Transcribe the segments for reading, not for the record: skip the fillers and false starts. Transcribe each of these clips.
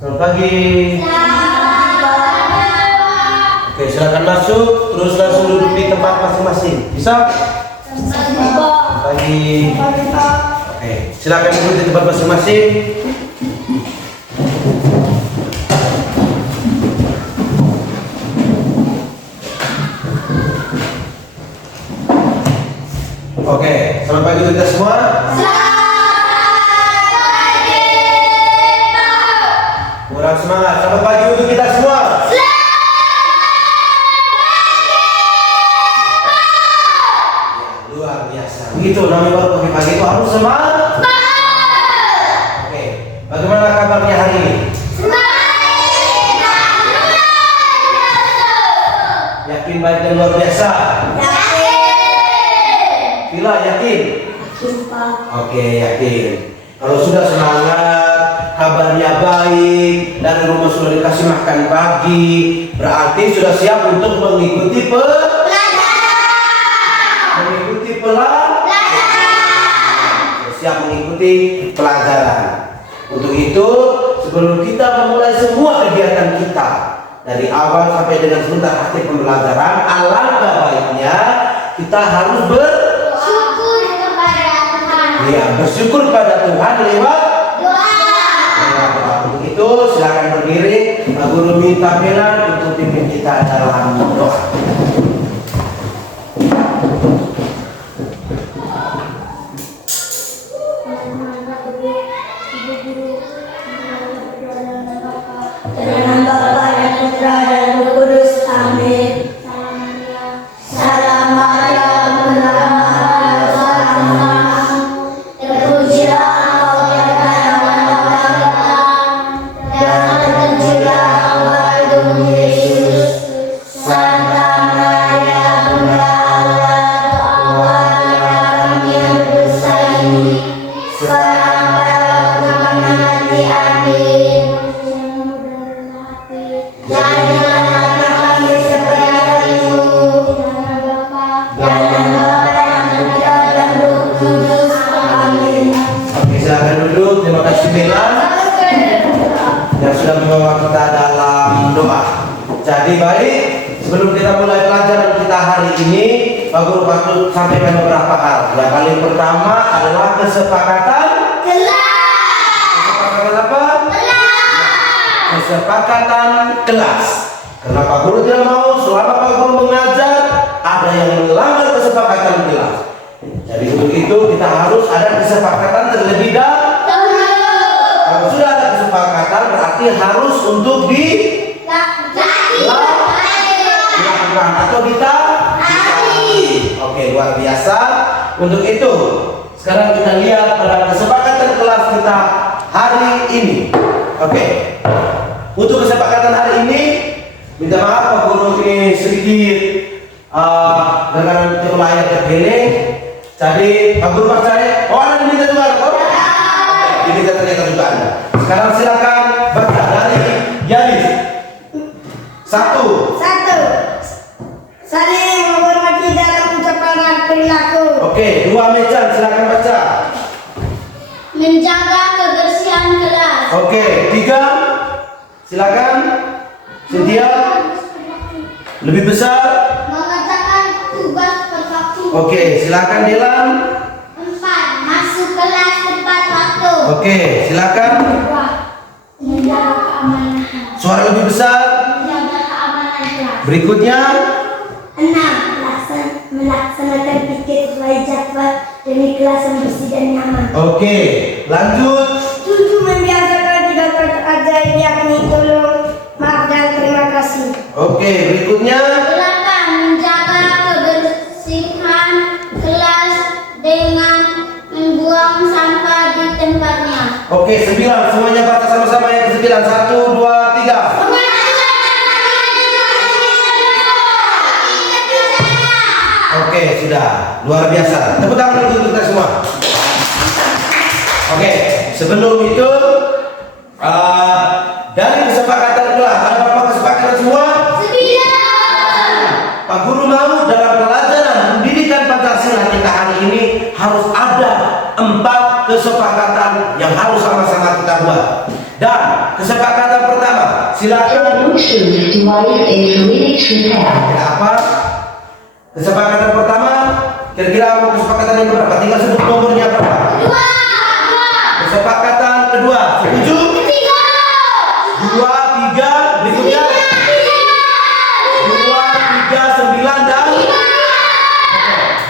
Selamat pagi. Oke, silakan masuk. Terus langsung duduk di tempat masing-masing. Bisa? Selamat pagi. Oke, silakan duduk di tempat masing-masing. Oke, selamat pagi untuk kita semua. Kurang semangat. Selamat pagi untuk kita semua. Luar biasa. Begitu namanya baru pagi-pagi itu harus semangat. Oke, bagaimana kabarnya hari ini? Yakin baik dan luar biasa? Bila yakin? Oke, yakin. Kalau sudah semangat, kabarnya baik, dari rumah sudah dikasih makan pagi, berarti sudah siap untuk mengikuti siap mengikuti pelajaran. Untuk itu, sebelum kita memulai semua kegiatan kita dari awal sampai dengan sebentar akhir pembelajaran, alangkah baiknya kita harus bersyukur kepada Tuhan lewat doa. Untuk itu silakan berdiri. Pak Guru minta Bella untuk pimpin kita dalam doa. Dengan Bapa dan Putra dan Roh Kudus. Amin. Yang sudah membawa kita dalam doa. Jadi baik, sebelum kita mulai pelajaran kita hari ini, Pak Guru patut sampaikan beberapa hal. Yang paling pertama adalah kesepakatan apa? Kesepakatan kelas. Karena Pak Guru tidak mau selama Pak Guru mengajar ada yang melanggar kesepakatan kelas. Jadi untuk itu kita harus ada kesepakatan terlebih dahulu. Kalau sudah ada kesepakatan berarti harus untuk dilakukan atau ditaati. Oke, luar biasa. Untuk itu sekarang kita lihat pada kesepakatan kelas kita hari ini. Oke, untuk kesepakatan hari ini minta maaf Pak Guru ini sedikit dengan layar terkini. Jadi Pak Guru percaya ada diminta juga. Ini ternyata juga ada. Sekarang silakan baca dari Yalis. Satu. Saling menghormati dalam ucapan dan perilaku. Oke, dua Mecan silakan baca. Menjaga kebersihan kelas. Oke, tiga. Silakan. Cynthia. Lebih besar. Mengerjakan tugas tepat waktu. Oke, silakan Dilan. 4. Masuk kelas tepat waktu. Oke, silakan. 2. Menjaga keamanan. Suara lebih besar. Menjaga keamanan kelas. Berikutnya. 6. Melaksanakan pikir sesuai jadwal demi kelas yang bersih dan nyaman. Oke, lanjut. 7. Membiasakan 3 kata ajaib yakni tolong, maaf dan terima kasih. Oke, berikutnya. 8. Menjaga kebersihan kelas dengan membuang sampah di tempatnya. Oke, 9. Semuanya baca sama-sama yang ke-9. 1, 2, 3. Oke, sudah. Luar biasa. Tepuk tangan untuk kita semua. Oke, sebelum itu dari kesepakatan kelas, ada apa kesepakatan semua? 9. Pak Guru mau dalam pelajaran pendidikan Pancasila kita hari ini harus ada 4 kesepakatan yang harus sama-sama kita buat. Dan kesepakatan pertama, silakan. Bluetooth device is ready to pair. Kira apa? Kesepakatan pertama, kira-kira apa kesepakatan yang berapa? Tinggal sebut nomornya berapa? Kesepakatan kedua, setuju? 2, 3, berikutnya 2, 3, 9 dan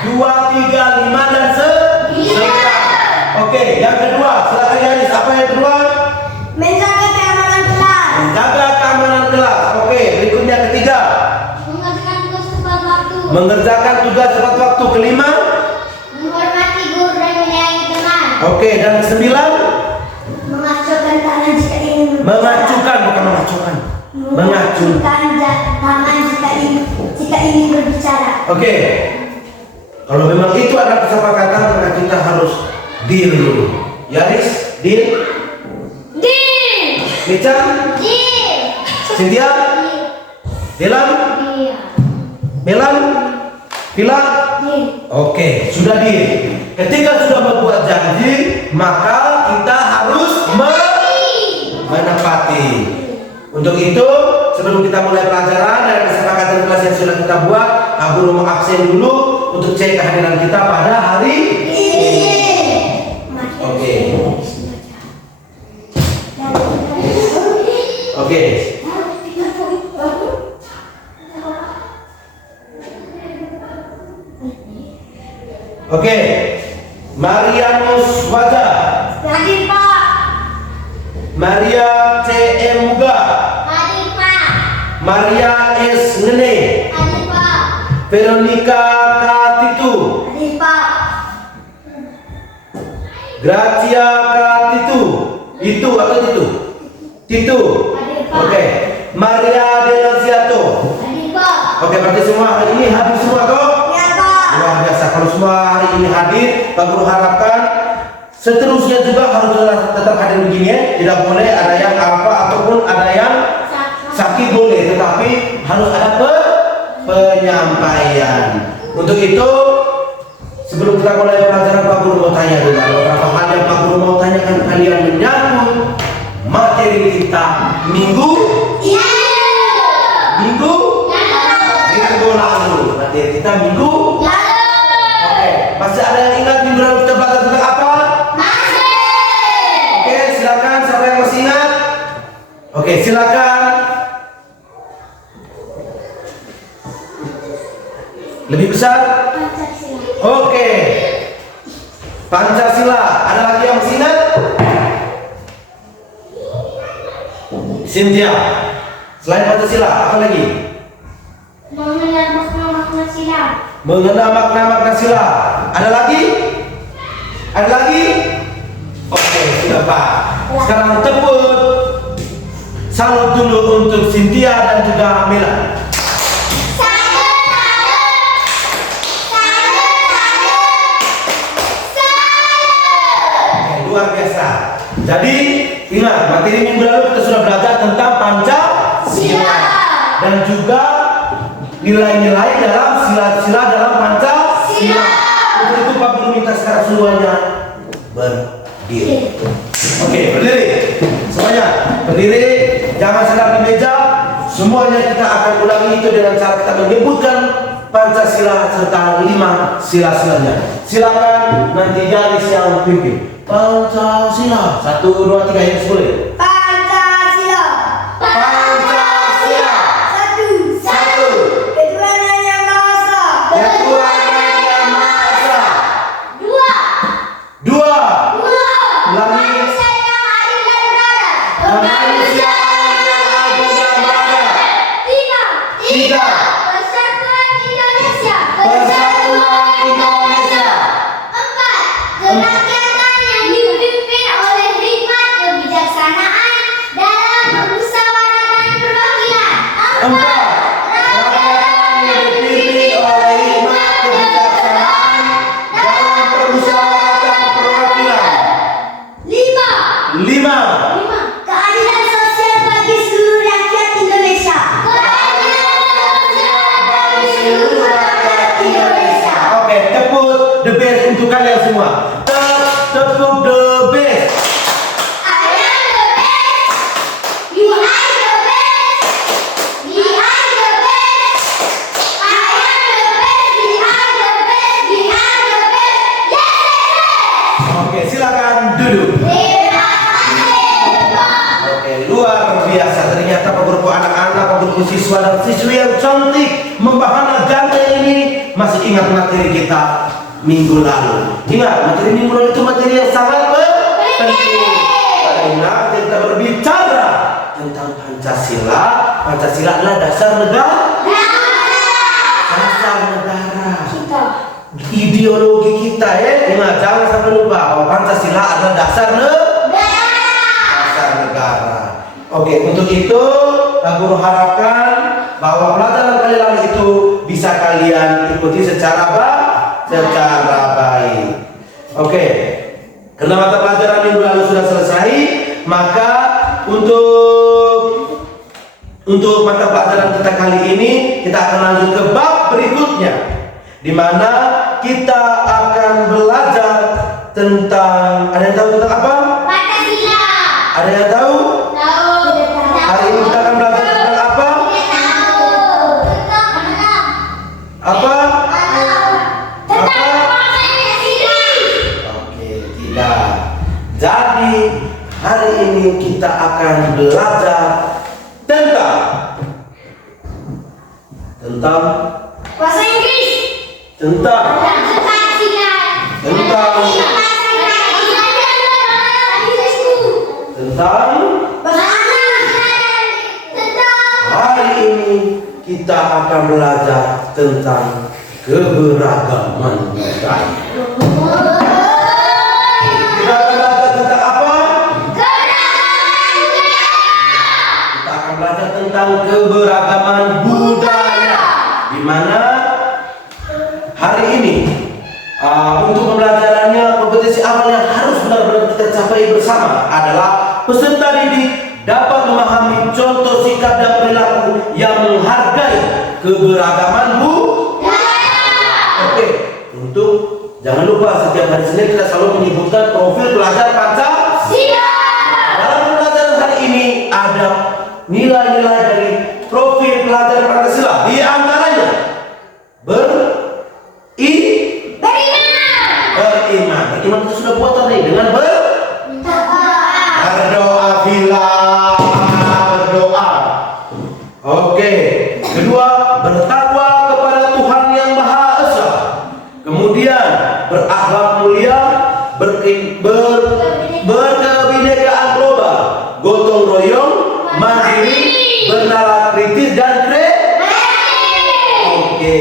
2, 3, 5 dan 9. Oke, yang kedua, silakan Yaris. Apa yang kedua? Menjaga keamanan kelas. Menjaga keamanan kelas. Oke, berikutnya ketiga, Mengerjakan tugas tepat waktu. mengerjakan tugas tepat waktu. Kelima, Menghormati guru dan menyayangi teman. oke, dan 9, Mengacukan tangan jika ingin berbicara. mengacukan, bukan mengacukan, mengacu. Tangan jika ingin berbicara. Oke, kalau memang itu ada kesepakatan, maka kita harus deal dulu. Yaris, deal. Deal. Mecan, Deal. Cynthia, Delam, Melan, Pilar. Deal. Oke, sudah deal. Ketika sudah membuat janji, maka kita harus menepati. Untuk itu, sebelum kita mulai pelajaran dan kesepakatan kelas yang sudah kita buat, Pak Guru mau absen dulu untuk cek kehadiran kita pada hari ini. Oke. Oke. Oke. Marianus Wajah, Hadir Pak. Maria C.M. Muga, Hadir Pak. Maria S. Ngene, Hadir Pak. Veronica K. Titu, Hadir Pak. Gracia K. Titu. Itu atau Titu? Titu. Hadir Pak. Oke. Maria Denarsiato. Hadir Pak. Oke, berarti semua hari ini hadir semua toh? Ya Pak. Luar biasa. Kalau semua hari ini hadir, Pak Guru harapkan seterusnya juga harus tetap hadir begini ya. Tidak boleh ada yang apa ataupun ada yang sakit boleh, tetapi harus ada penyampaian. Untuk itu, sebelum kita mulai pelajaran, Pak Guru mau tanya dulu beberapa hal yang Pak Guru mau tanyakan kalian menyangkut materi kita minggu lalu. Materi kita minggu. Oke, masih ada yang ingat minggu lalu kita belajar tentang apa? Oke, silakan siapa yang masih ingat? Oke, silakan. Lebih besar? Oke. Pancasila. Ada lagi yang masih ingat? Cynthia. Selain Pancasila, apa lagi? Mengenal makna-makna silam. Mengenal makna-makna sila. Ada lagi? Ada lagi? Oke, sudah Pak. Sekarang tepuk salut dulu untuk Cynthia dan juga Mela. Oke, luar biasa. Jadi ingat, materi minggu lalu kita sudah belajar tentang Pancasila dan juga nilai-nilai dalam sila-sila dalam Pancasila. Untuk itu Pak Guru minta sekarang semuanya berdiri. Oke, berdiri. Semuanya berdiri, jangan sedang di meja. Semuanya kita akan ulangi itu dengan cara kita menyebutkan Pancasila serta 5 sila-silanya. Silakan nanti Yaris yang pimpin. Pancasila. 1, 2, 3 yang boleh. Pancasila. Pancasila. Satu. Ketuhanan yang Maha Esa. Ketuhanan yang Maha Esa. Dua. 2. Ulangi. Manusia yang adil dan beradab. Manusia yang adil dan beradab. Tiga. 3. Persatuan Indonesia. Persatuan Indonesia. 4. Kerakyatan yang dipimpin oleh hikmat kebijaksanaan dalam permusyawaratan perwakilan. 4. Rakyat yang dipimpin oleh hikmat kebijaksanaan dalam permusyawaratan perwakilan. 5. Keadilan sosial bagi seluruh rakyat Indonesia. Keadilan sosial biasa, ternyata Pak Guru anak-anak, Pak Guru siswa dan siswi yang cantik membahana ganteng ini masih ingat materi kita minggu lalu. Ingat, materi minggu lalu itu materi yang sangat penting. Karena kita berbicara tentang Pancasila. Pancasila adalah dasar negara. Dasar negara. Ideologi kita ya. Ingat, jangan sampai lupa bahwa Pancasila adalah dasar negara. Oke, untuk itu Pak Guru harapkan bahwa pelajaran kali lalu itu bisa kalian ikuti secara baik. Oke, karena mata pelajaran minggu lalu sudah selesai, maka untuk mata pelajaran kita kali ini kita akan lanjut ke bab berikutnya, di mana kita akan belajar tentang, ada yang tahu tentang apa? Pancasila. Ada yang tahu? Tahu. Hari ini kita akan belajar tentang apa? Apa? Oke, tidak. Jadi hari ini kita akan belajar tentang Bahasa Inggris. tentang hari ini kita akan belajar tentang keberagaman budaya. Kita akan belajar tentang apa? Kita akan belajar tentang keberagaman budaya, di mana hari ini untuk pembelajarannya kompetisi awal yang harus benar-benar kita capai bersama adalah peserta didik dapat memahami contoh sikap dan perilaku yang menghargai keberagaman budaya. Oke, untuk jangan lupa setiap hari Senin kita selalu menyebutkan profil pelajar Pancasila. Dalam pembelajaran hari ini ada nilai-nilai dari profil pelajar Pancasila, di antaranya beriman. Beriman kita sudah buat tadi dengan berdoa. Oke. Kedua, bertakwa kepada Tuhan yang Maha Esa. Kemudian berakhlak mulia, berkebinekaan global, gotong royong, mandiri, bernalar kritis dan kreatif. Oke.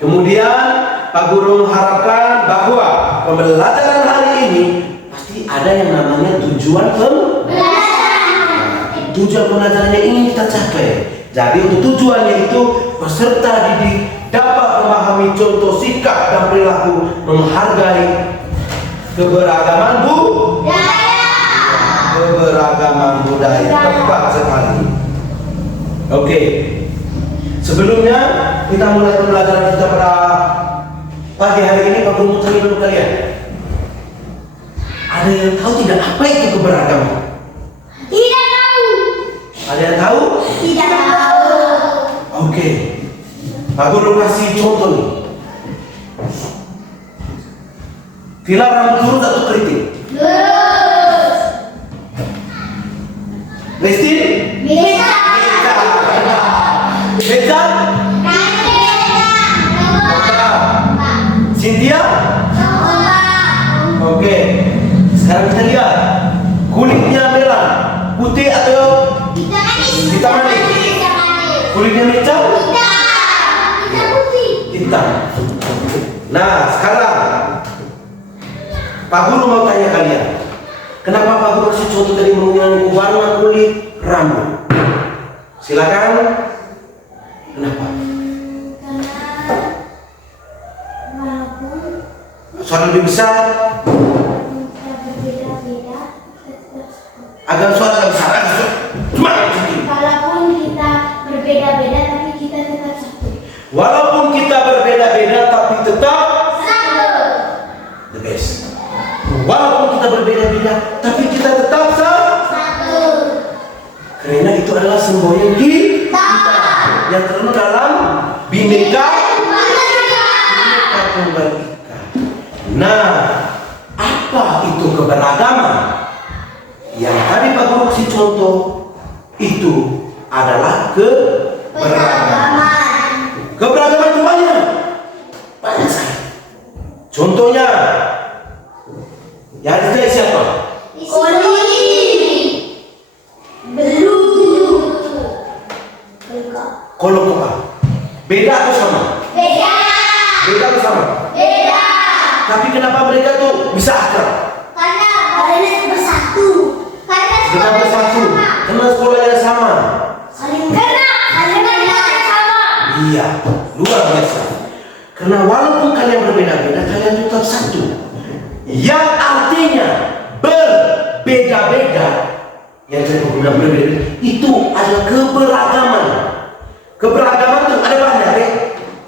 Kemudian Pak Guru mengharapkan bahwa pembelajaran hari ini pasti ada yang namanya tujuan pembelajaran. Tujuan pembelajarannya ingin kita capai. Jadi untuk tujuannya itu peserta didik dapat memahami contoh sikap dan perilaku menghargai keberagaman budaya. Tepat sekali. Oke. Sebelumnya kita mulai pembelajaran kita pada pagi hari ini. Pak Guru tanya dulu kalian. Ada yang tahu tidak apa itu keberagaman? Tidak tahu. Ada yang tahu? Tidak tahu. Oke. Pak Guru kasih contoh nih. Tilar rambut lurus atau keriting? Lurus. Lesti? Bisa. Beza? Cynthia? Oke. Sekarang kita lihat kulitnya merah, putih atau hitam manis? Kulitnya hitam? Hitam. Nah, sekarang Pak Guru mau tanya kalian, kenapa Pak Guru kasih contoh tadi mengenai warna kulit rambut? Silakan. Kenapa? Suara lebih besar. Agar suara lebih besar. Cuma. Walaupun kita berbeda-beda, tapi kita tetap satu. Walaupun kita berbeda-beda, tapi tetap Satu. the best. Walaupun kita berbeda-beda, tapi kita tetap Satu. karena itu adalah semboyan kita yang terkandung dalam Bhinneka Tunggal Ika. Nah, apa itu keberagaman? Yang tadi Pak Guru kasih contoh itu adalah keberagaman. Keberagaman itu banyak sekali. Contohnya, yang ada siapa? Kolokoka. Beda atau sama? Beda. Beda atau sama? Beda. Tapi kenapa mereka tuh bisa akrab? Karena bersatu. Mereka bersatu. Karena sekolahnya sama. Karena sama. Iya, luar biasa. Karena walaupun kalian berbeda-beda, kalian tetap satu. Yang artinya berbeda-beda, yang saya bilang berbeda, itu adalah keberagaman. Keberagaman itu ada banyak, ya.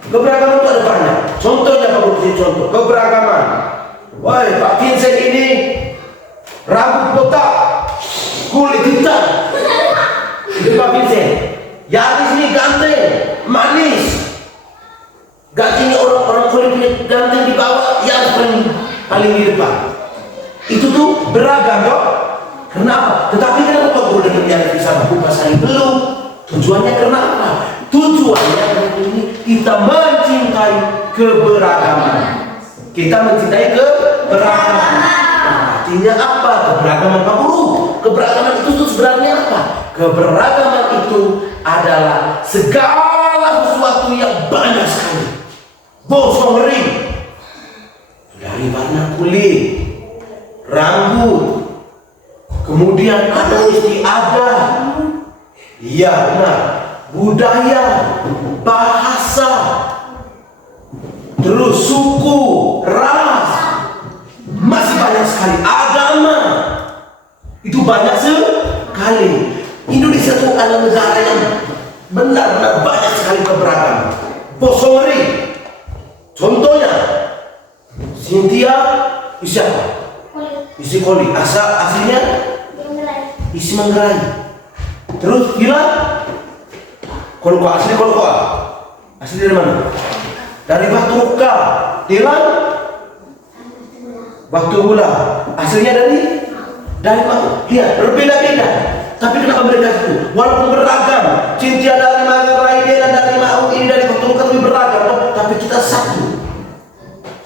Keberagaman itu ada banyak. Contohnya kalau kita contoh keberagaman. Woi, Pak Vincent ini rambut botak, kulit hitam. Itu Pak Vincent. Yaris ini ganteng, manis. Gajinya orang kulit ganteng di bawah, yang paling di depan. Itu tuh beragam, kok. Kenapa? Tetapi kenapa guru dengan yang bisa berubah saling belum? Tujuannya kenapa? Tujuannya karena ini kita mencintai keberagaman. Kita mencintai keberagaman. Nah, artinya apa? Keberagaman Pak Guru. Keberagaman itu sebenarnya apa? Keberagaman itu adalah segala sesuatu yang banyak sekali. Bosong dari warna kulit, rambut, kemudian ada istiadat, iya benar, budaya, bahasa, terus suku, ras, masih banyak sekali, agama, itu banyak sekali. Indonesia itu adalah negara yang benar-benar banyak sekali keberagaman. Bosong. Contohnya, Cynthia siapa? Isi Koli. Aslinya? Isi Manggarai. Terus Gila? Kolokoa. Asli Kolokoa. Asli dari mana? Dari Batu Muka. Dilan? Batu Mula. Aslinya dari mana? Lihat, berbeda-beda. Tapi kenapa mereka itu? Walaupun beragam, Cynthia dari Manggarai, Dilan dari Mau, ini dari Batu Muka, tapi beragam. Tapi kita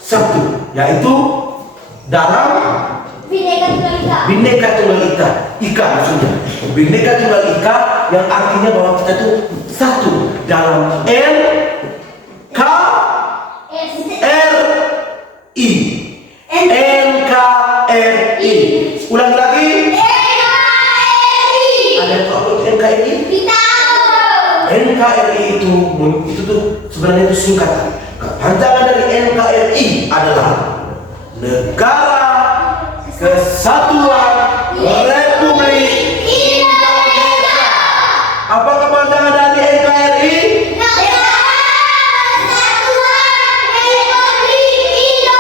satu, yaitu dalam Bhinneka Tunggal Ika. Ika maksudnya Bhinneka Tunggal Ika, yang artinya bahwa kita itu satu dalam NKRI. NKRI. Ulang lagi. Ada apa itu NKRI? NKRI itu tuh sebenarnya itu singkatan. Kepanjangan dari NKRI adalah Negara Kesatuan Republik Indonesia. Apa kepanjangan dari NKRI? Negara Kesatuan Republik Indonesia.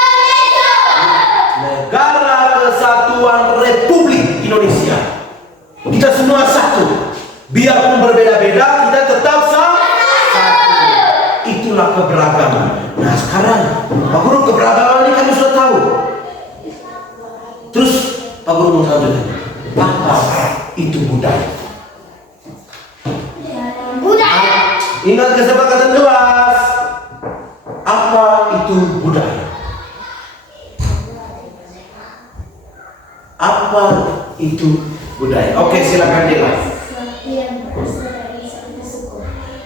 Negara Kesatuan Republik Indonesia. Kita semua satu. Biarpun berbeda-beda, kita tetap satu. Itulah keberagaman. Nah sekarang Pak Guru, keberagaman ini kami sudah tahu. Terus Pak Guru mau lanjutkan, apa itu budaya? Ingat kesepakatan kelas. Apa itu budaya? Apa itu budaya? Oke, silakan Dela.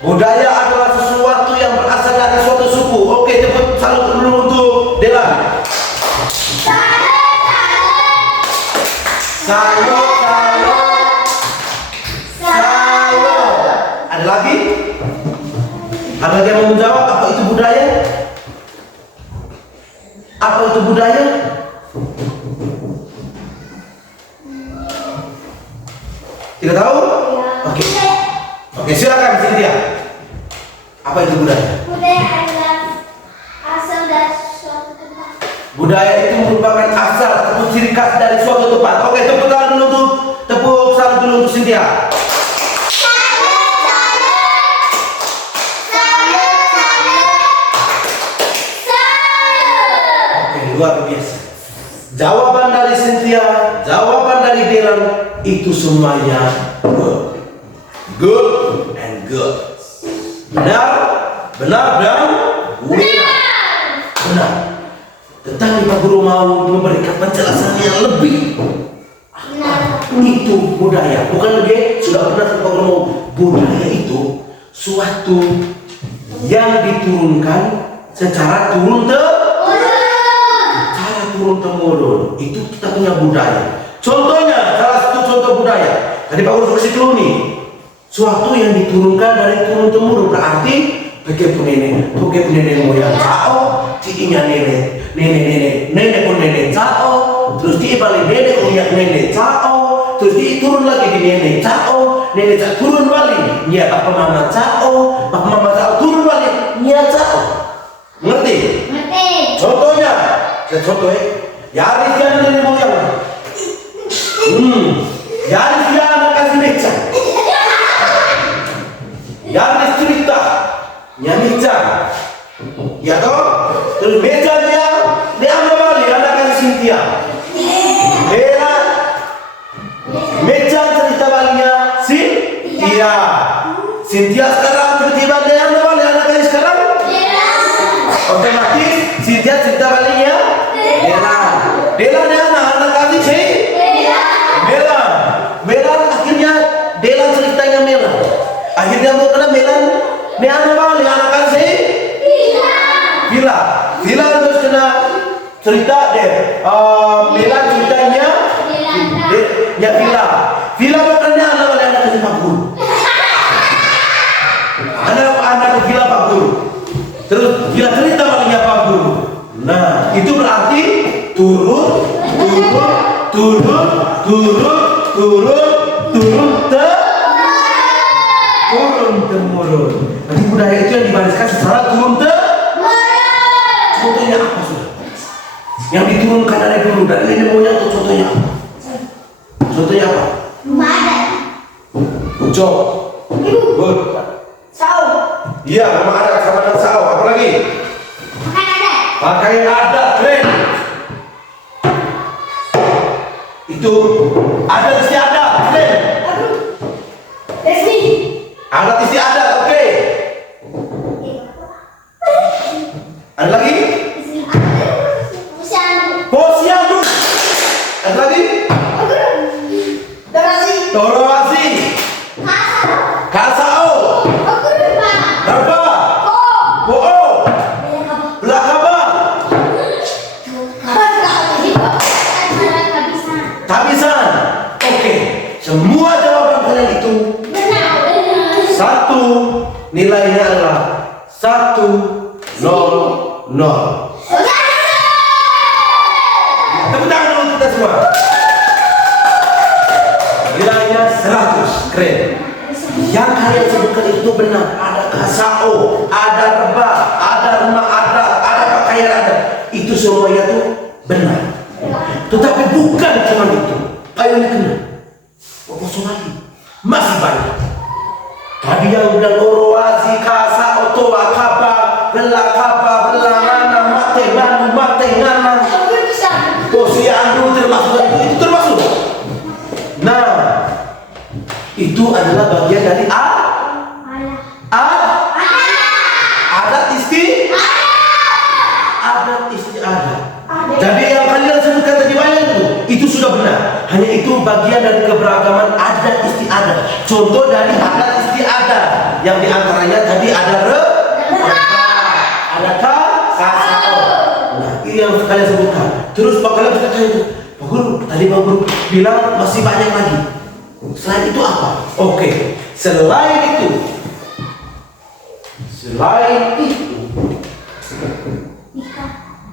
Budaya adalah sesuatu yang berasal dari suatu suku. Oke, cepat salut dulu untuk Dela. Salut. Ada lagi? Ada yang mau menjawab apa itu budaya? Apa itu budaya? Tidak tahu? Oke. Oke, silakan Cynthia. Apa itu budaya? Budaya adalah asal dari suatu tempat. Budaya itu merupakan asal atau ciri khas dari suatu tempat. Oke, tepuk tangan dulu untuk salut dulu untuk Cynthia. Oke, luar biasa. Jawaban dari Cynthia, jawaban dari Delan itu semuanya Good and good. Benar, benar dan benar. Tetapi Pak Guru mau memberikan penjelasan yang lebih. Itu budaya, bukan lebih. Sudah pernah Pak Guru mau budaya itu suatu yang diturunkan secara turun temurun. Itu kita punya budaya. Contohnya, salah satu contoh budaya. Tadi Pak Guru kasih dulu nih. Suatu yang diturunkan dari turun temurun berarti begitu nenek moyang cao, tiinya nenek pun nenek cao, terus dibalik nenek punya nenek cao, terus turun lagi di nenek cao turun balik, ya papa mama cao turun balik, ya cao. Ngerti? Contohnya, Yaris dia nenek moyang. Yaris dia anak kasih meja. Yaris cerita, ya meja. Ya toh? Terus meja dia ambil balik anak kasih Cynthia. Meja cerita baliknya Cynthia sekarang tiba-tiba dia ambil balik anak kasih sekarang. Otomatis Cynthia cerita baliknya Dela dia anak kasih si Bella akhirnya Dela ceritanya Mela. Akhirnya mau kena Mela dia ambil balik anak kasih Vila terus kena cerita deh. Mela ceritanya ya Vila bukannya anak kasih Pak Guru. Anak Vila Pak Guru. Terus Vila cerita baliknya Pak Guru. Nah, itu berarti turun temurun. Berarti budaya itu yang dibariskan secara turun temurun. Contohnya apa sudah? Yang diturunkan dari dulu dari nenek moyang itu contohnya apa? Contohnya apa? Good job. Good. Iya, rumah adat sama dengan sao. Apa lagi? Pakaian adat, keren. Itu adat istiadat, keren. Adat istiadat, oke. Ada lagi? Posyandu. Ada lagi? Dorasi. Kasao. Darba. Bo'o. Belakaba. Tabisan. Oke. Semua jawaban kalian itu satu, nilainya adalah 100. Tepuk tangan dulu kita semua. Nilainya 100, keren. Yang kalian sebutkan itu benar. Ada kasao, ada reba, ada rumah adat, ada pakaian adat. Itu semuanya tuh benar. Tetapi bukan cuma itu. Ayo ini kena. Lagi masih banyak. Tadi yang udah Orowazi, Kasa, Otowa, Kapa, Belangana, Mate Ngana, Posyandu termasuk itu termasuk. Nah, itu adalah bagian dari adat istiadat. Jadi yang kalian sebutkan tadi banyak itu sudah benar. Hanya itu bagian dari keberagaman adat istiadat. Contoh dari adat istiadat yang diantaranya tadi ada ada kasao. Nah, ini yang kalian sebutkan. Terus kalian bisa tanya, Pak Guru, tadi Pak Guru bilang masih banyak lagi. Selain itu apa? Oke, selain itu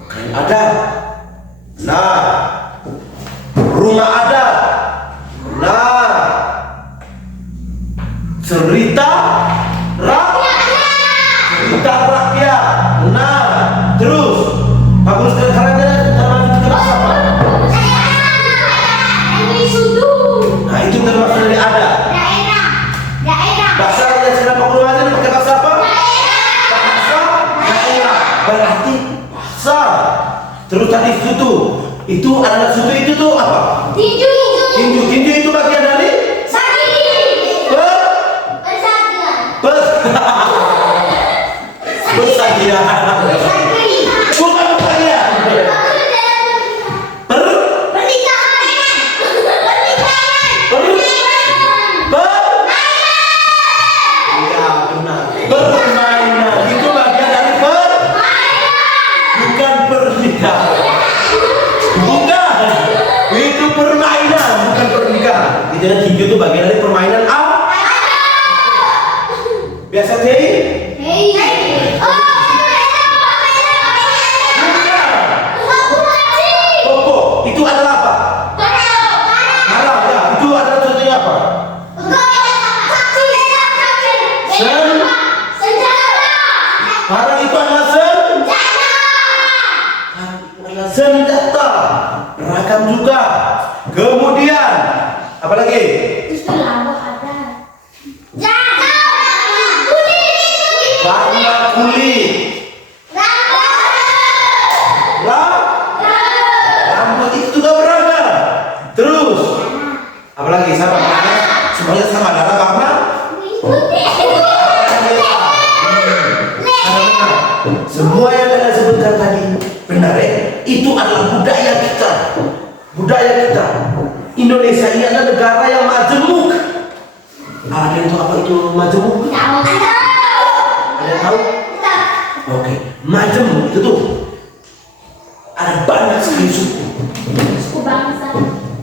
kain adat. Nah, rumah adat. Nah, cerita rakyat. Nah, terus Pak Guru sekarang termasuk bahasa apa? Nah, itu termasuk dari adat. Bahasa yang sedang Pak Guru ngajar pakai bahasa apa? Bahasa daerah. Berarti bahasa. Terus tadi sutu. Itu anak sutu itu tuh apa? Tinju itu bagian dari Biasa hei? Popo, itu adalah apa? Haram, ya. Itu adalah contohnya apa? Haram itu adalah senjata. Beragam juga. Kemudian, apa lagi? Warna kulit. Rambut itu juga beragam. Terus, apa lagi? Sama, semuanya sama. Ada warna? Semua yang anda sebutkan tadi benar ya? Itu adalah budaya kita. Budaya kita. Indonesia ini adalah negara yang majemuk. Ada yang tahu apa itu majemuk? Ada yang tahu? Oke, majemuk itu tuh ada banyak sekali suku.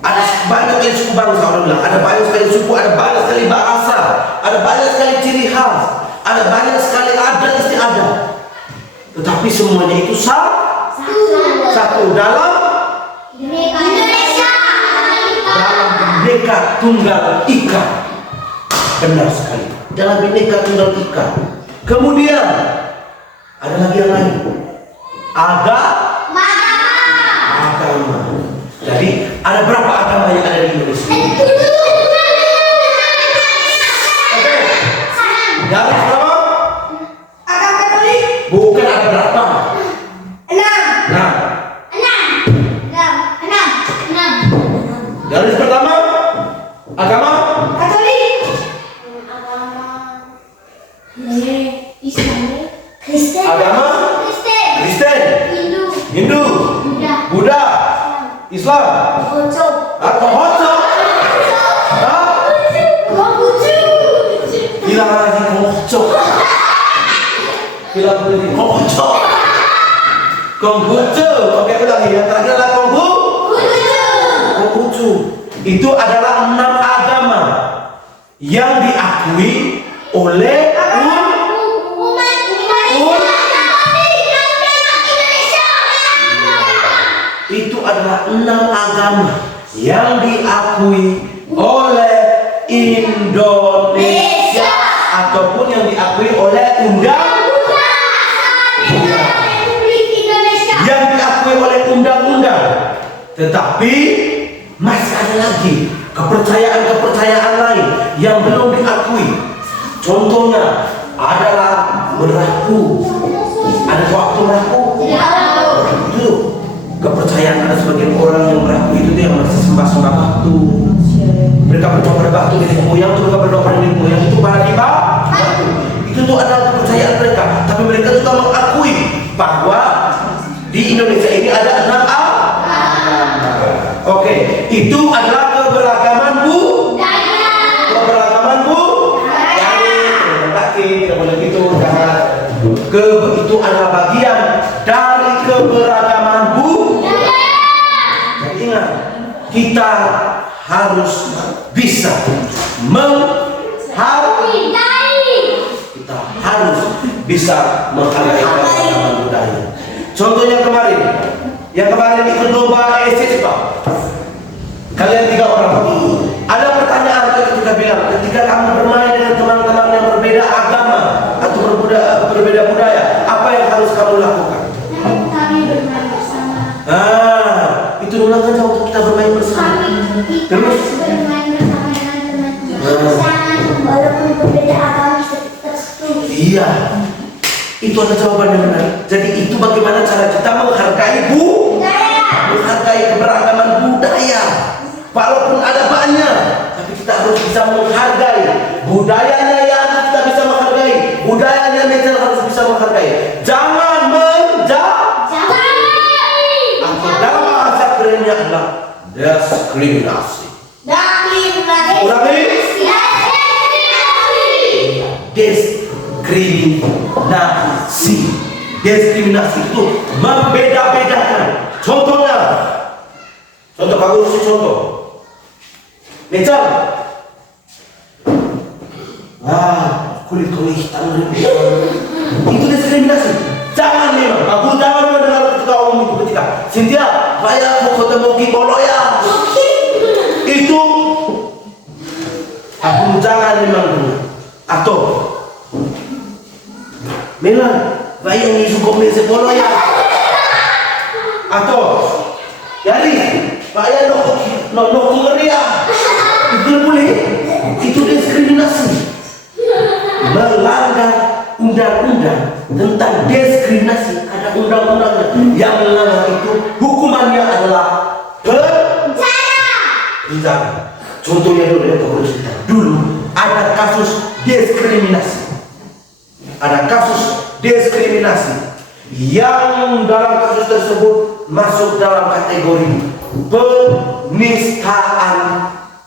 Ada banyak sekali suku bangsa, orang bilang. Ada banyak sekali suku, ada banyak sekali bahasa, ada banyak sekali ciri khas, ada banyak sekali adat istiadat. Tetapi semuanya itu satu dalam Bhinneka Tunggal Ika. Benar sekali. Dalam Bhinneka Tunggal Ika. Kemudian ada lagi yang lain. Agama. Jadi ada berapa agama yang ada di Indonesia? Oke. Garis berapa? Bukan ada berapa? 6. Garis pertama agama agama Kristen, Hindu, Buddha, Islam, atau Hotso? Bilang lagi Hotso. Bilang lagi Hotso. Konghucu. Oke, ulangi. Yang terakhir adalah Konghucu. Itu adalah 6 agama yang diakui oleh itu adalah 6 agama yang diakui oleh Indonesia ataupun yang diakui oleh undang-undang. Tetapi masih ada lagi kepercayaan lain yang belum diakui. Contohnya adalah meraku. Ada waktu meraku? Itu kepercayaan ada sebagian orang yang meraku itu yang masih sembah batu. Mereka berdoa pada batu nenek moyang, mereka berdoa pada nenek moyang itu pada batu. Itu tuh adalah kepercayaan mereka. Tapi mereka juga mengakui bahwa di Indonesia ini ada 6 Oke, itu adalah keberagaman budaya. Tidak boleh gitu, jangan. Itu adalah bagian dari keberagaman budaya. Jadi ingat, kita harus bisa menghargai. Kita harus bisa menghargai keberagaman budaya. Contohnya kemarin, yang kemarin ikut lomba ESC Pak. Kalian 3 orang. Ada pertanyaan ketika bilang, ketika kamu bermain dengan teman-teman yang berbeda agama atau berbeda budaya, apa yang harus kamu lakukan? Kami bermain bersama. Itu ulangan waktu kita bermain bersama. Terus bermain bersama dengan teman-teman. Walaupun berbeda agama tetap setuju. Iya. Itu ada jawaban yang benar. Jadi itu bagaimana cara kita menghargai menghargai keberagaman budaya. Walaupun ada banyak, tapi kita harus bisa menghargai budayanya yang kita bisa menghargai. Budayanya kita harus bisa menghargai. Jangan atau dalam bahasa kerennya adalah diskriminasi. Diskriminasi itu membeda-bedakan. Contohnya, bagus contoh. Mecal. kulit kau hitam itu diskriminasi. Jangan memang, aku jangan mendengar ketika umum itu ketika Cynthia, saya mau ketemu Kipolo ya. Itu aku jangan memang dengar. Atau Melan, saya yang isu komen sepolo ya. Atau Yari, saya no ya. Itu boleh. Itu diskriminasi. Melanggar undang-undang tentang diskriminasi. Ada undang-undangnya yang melanggar itu hukumannya adalah penjara. Contohnya dulu ya, dulu ada kasus diskriminasi. Ada kasus diskriminasi yang dalam kasus tersebut masuk dalam kategori penistaan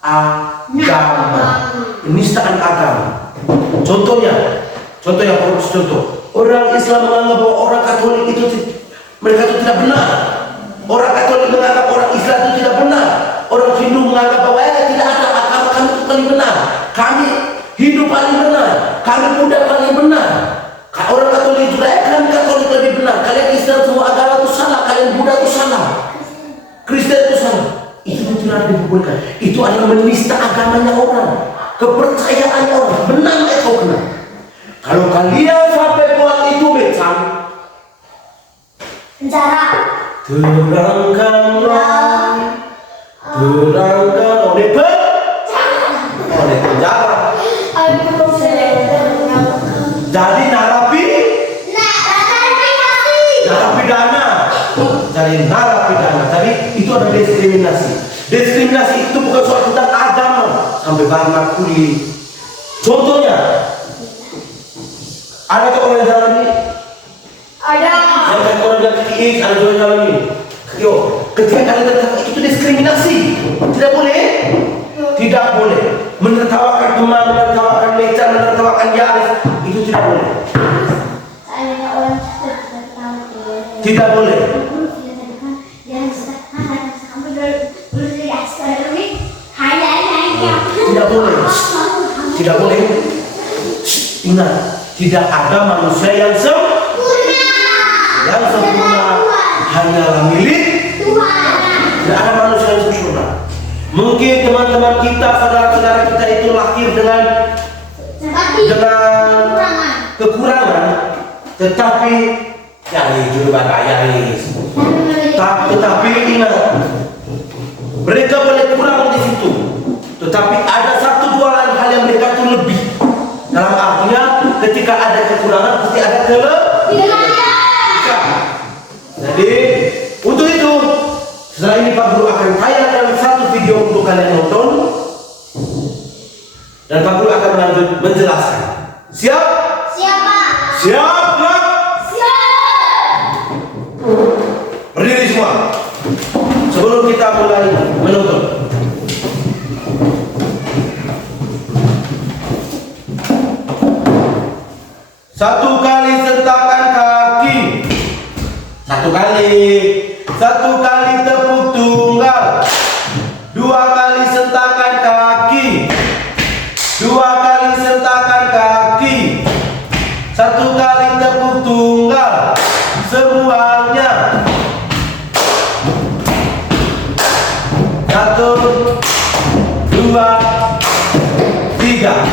agama. Penistaan agama. Contohnya contoh orang Islam menganggap bahwa orang Katolik itu mereka itu tidak benar. Orang Katolik menganggap orang Islam itu tidak benar. Orang Hindu menganggap bahwa tidak ada agama kami itu paling benar. Kami Hindu paling benar. Kami Buddha paling benar. Orang Katolik juga kami Katolik lebih benar. Kalian Islam semua agama itu salah. Kalian Buddha itu salah. Kristen itu salah. Itu tidak dibolehkan. Itu adalah menista agamanya orang. Kepercayaannya orang. Benar nggak kau kenal? Kalau kalian sampai buat itu becam, penjara. terangkanlah oleh penjara. Jadi narapidana. Jadi itu ada diskriminasi. Diskriminasi itu bukan soal tentang agama sampai warna kulit. Contohnya, ada ke orang jalan ini? Ada. Yang kata orang jalan ini, ada orang jalan ini. Yo, ketika kalian tertawa itu diskriminasi. Tidak boleh. Tidak boleh. Menertawakan teman, menertawakan meja, menertawakan Yaris, itu tidak boleh. Tidak boleh. Tidak boleh. Tidak boleh. Ingat, tidak ada manusia yang sempurna. Yang sempurna hanyalah milik Tuhan. Tidak ada manusia yang sempurna. Mungkin teman-teman kita, saudara-saudara kita itu lahir dengan kekurangan, tetapi tetapi ingat, mereka boleh kurang di situ, tetapi ada satu dua lain hal yang mereka itu lebih. Dalam artinya, ketika ada kekurangan pasti ada kelebihan. Jadi untuk itu, setelah ini Pak Guru akan tayangkan satu video untuk kalian nonton, dan Pak Guru akan lanjut menjelaskan. Siap? Siapa? Siap, Nak? Siap. Berdiri semua. Sebelum kita mulai menonton. Satu kali sentakan kaki. Satu kali tepuk tunggal. Dua kali sentakan kaki. Dua kali sentakan kaki. Satu kali tepuk tunggal. Semuanya. Satu, dua, tiga.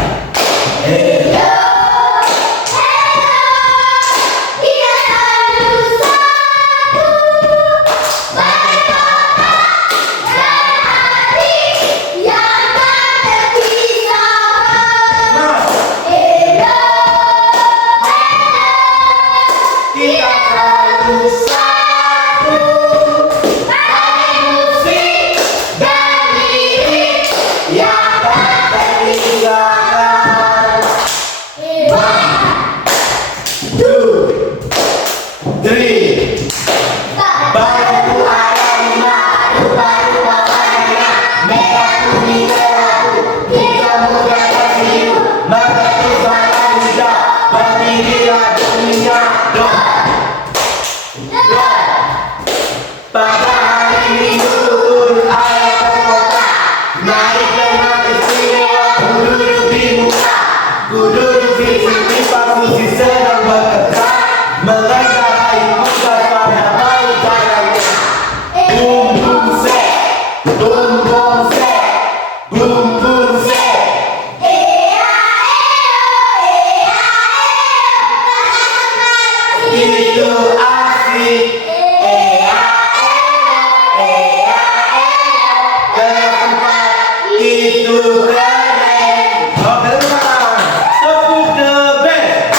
Ku duduk di Posisi sedang bekerja mengendarai motor pada baik caranya. Bum bum set, bum bum set, bum bum set. Itu asik. Keempat itu keren. Oh, kelima. Tepuk the best.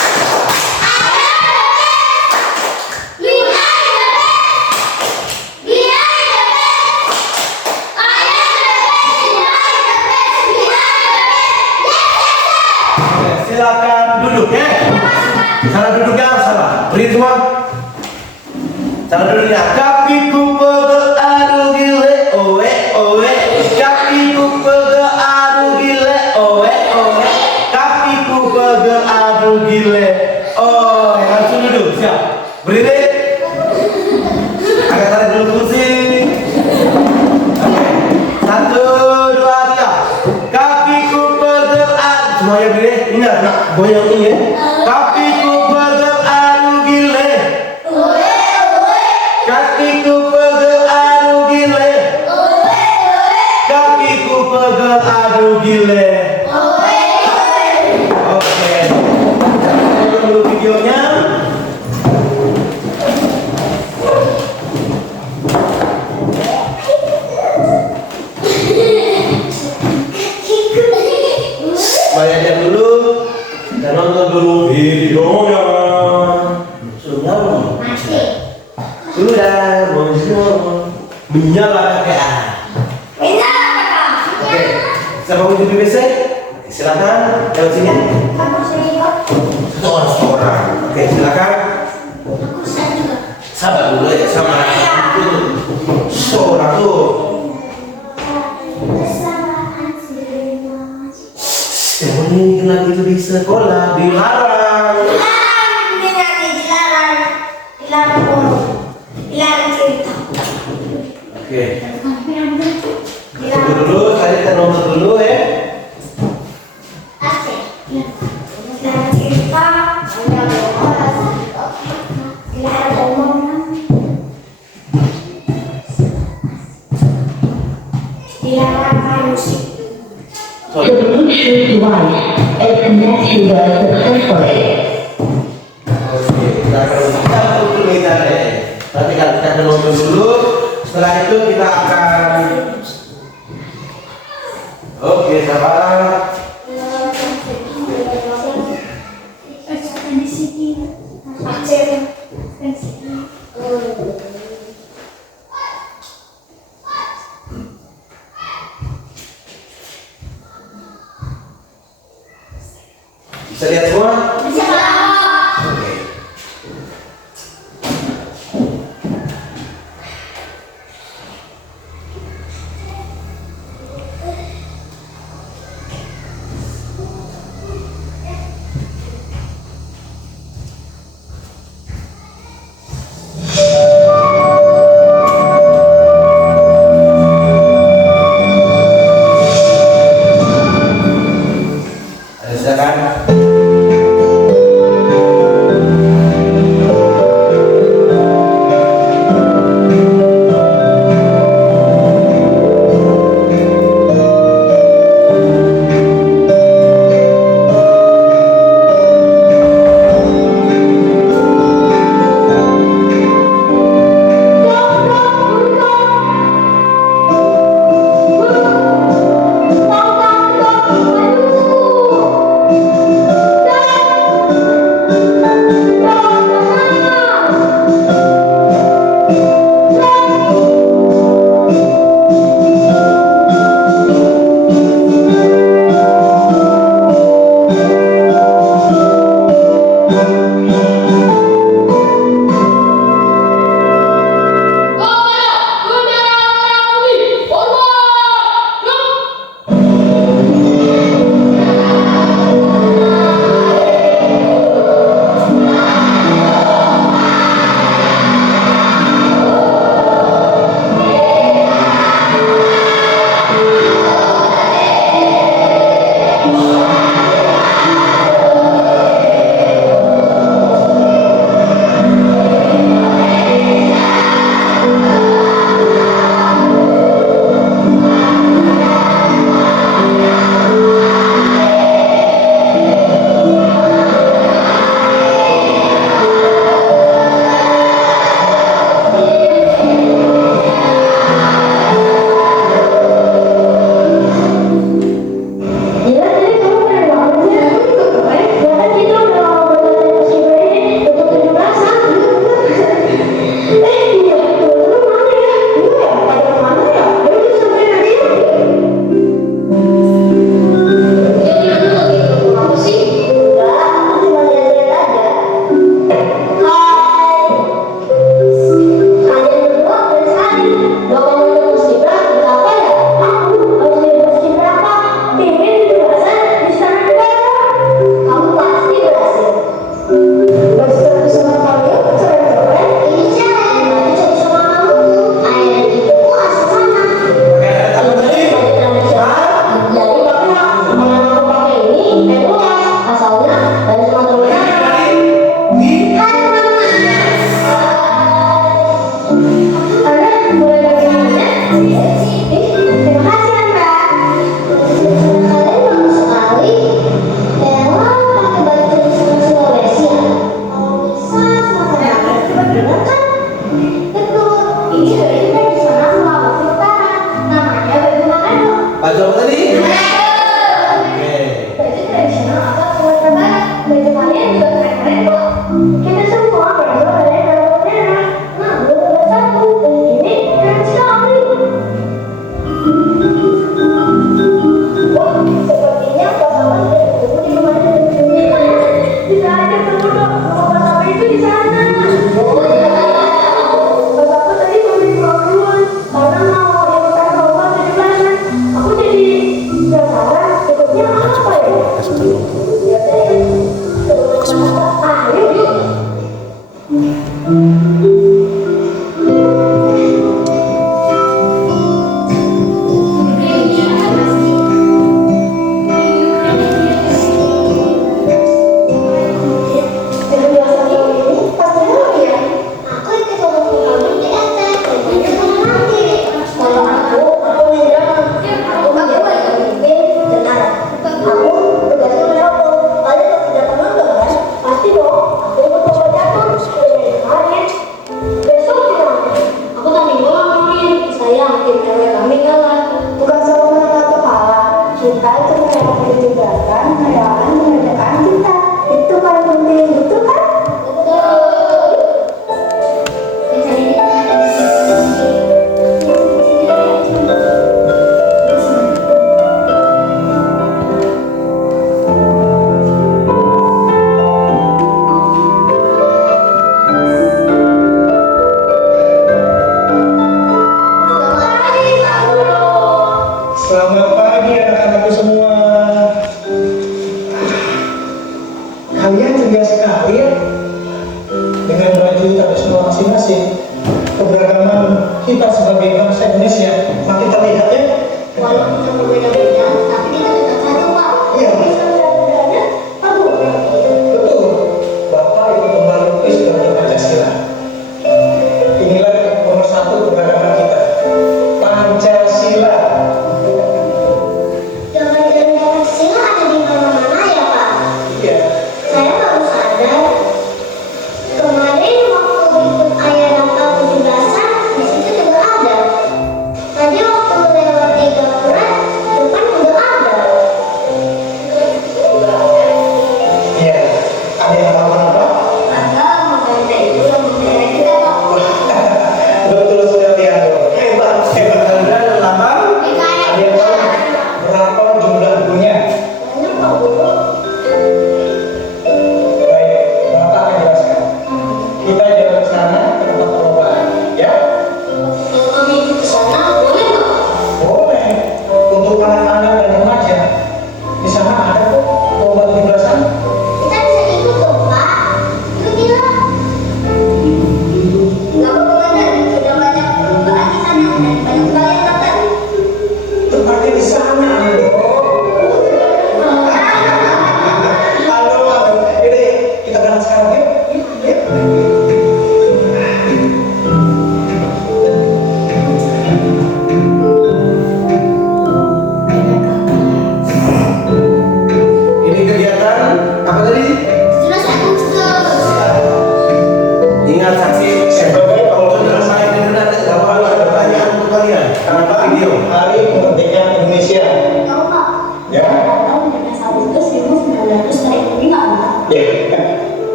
Silakan duduk ya. Cara duduknya salah. Beri semua. Cara duduknya. Kakiku pegel aduh gile, owe owe. Kakiku pegel aduh gile, owe owe. Kakiku pegel aduh gile. Oh, langsung duduk. Siap. Berdiri. Angkat tangan dulu kursi. Oke. 1, 2, 3. Kakiku pegel aduh. Semuanya berdiri. Ingat, nak goyang ini ya. Kakiku pegel aduh gile. Kakiku pegel aduh gile. Kakiku pegel aduh gile. Oke. Kita dulu videonya. Bayar dia dulu. Kita nonton dulu videonya. Sudah belum? Sudah, bonjour. Menyala kakek. Oke, siapa mau jadi BC? Silakan, lewat sini. Satu orang. Oke, silakan. Sabar dulu ya, sama. Seorang tuh. Yang ini kenapa itu di sekolah dilarang? Oke. Tunggu dulu, tadi kita nonton dulu ya. The Bluetooth device is connected successfully. Oke, kita akan dulu medannya. Nanti kita akan nonton dulu. Setelah itu kita akan. Oke, sabar. Bisa lihat semua? Oke. Ada silakan.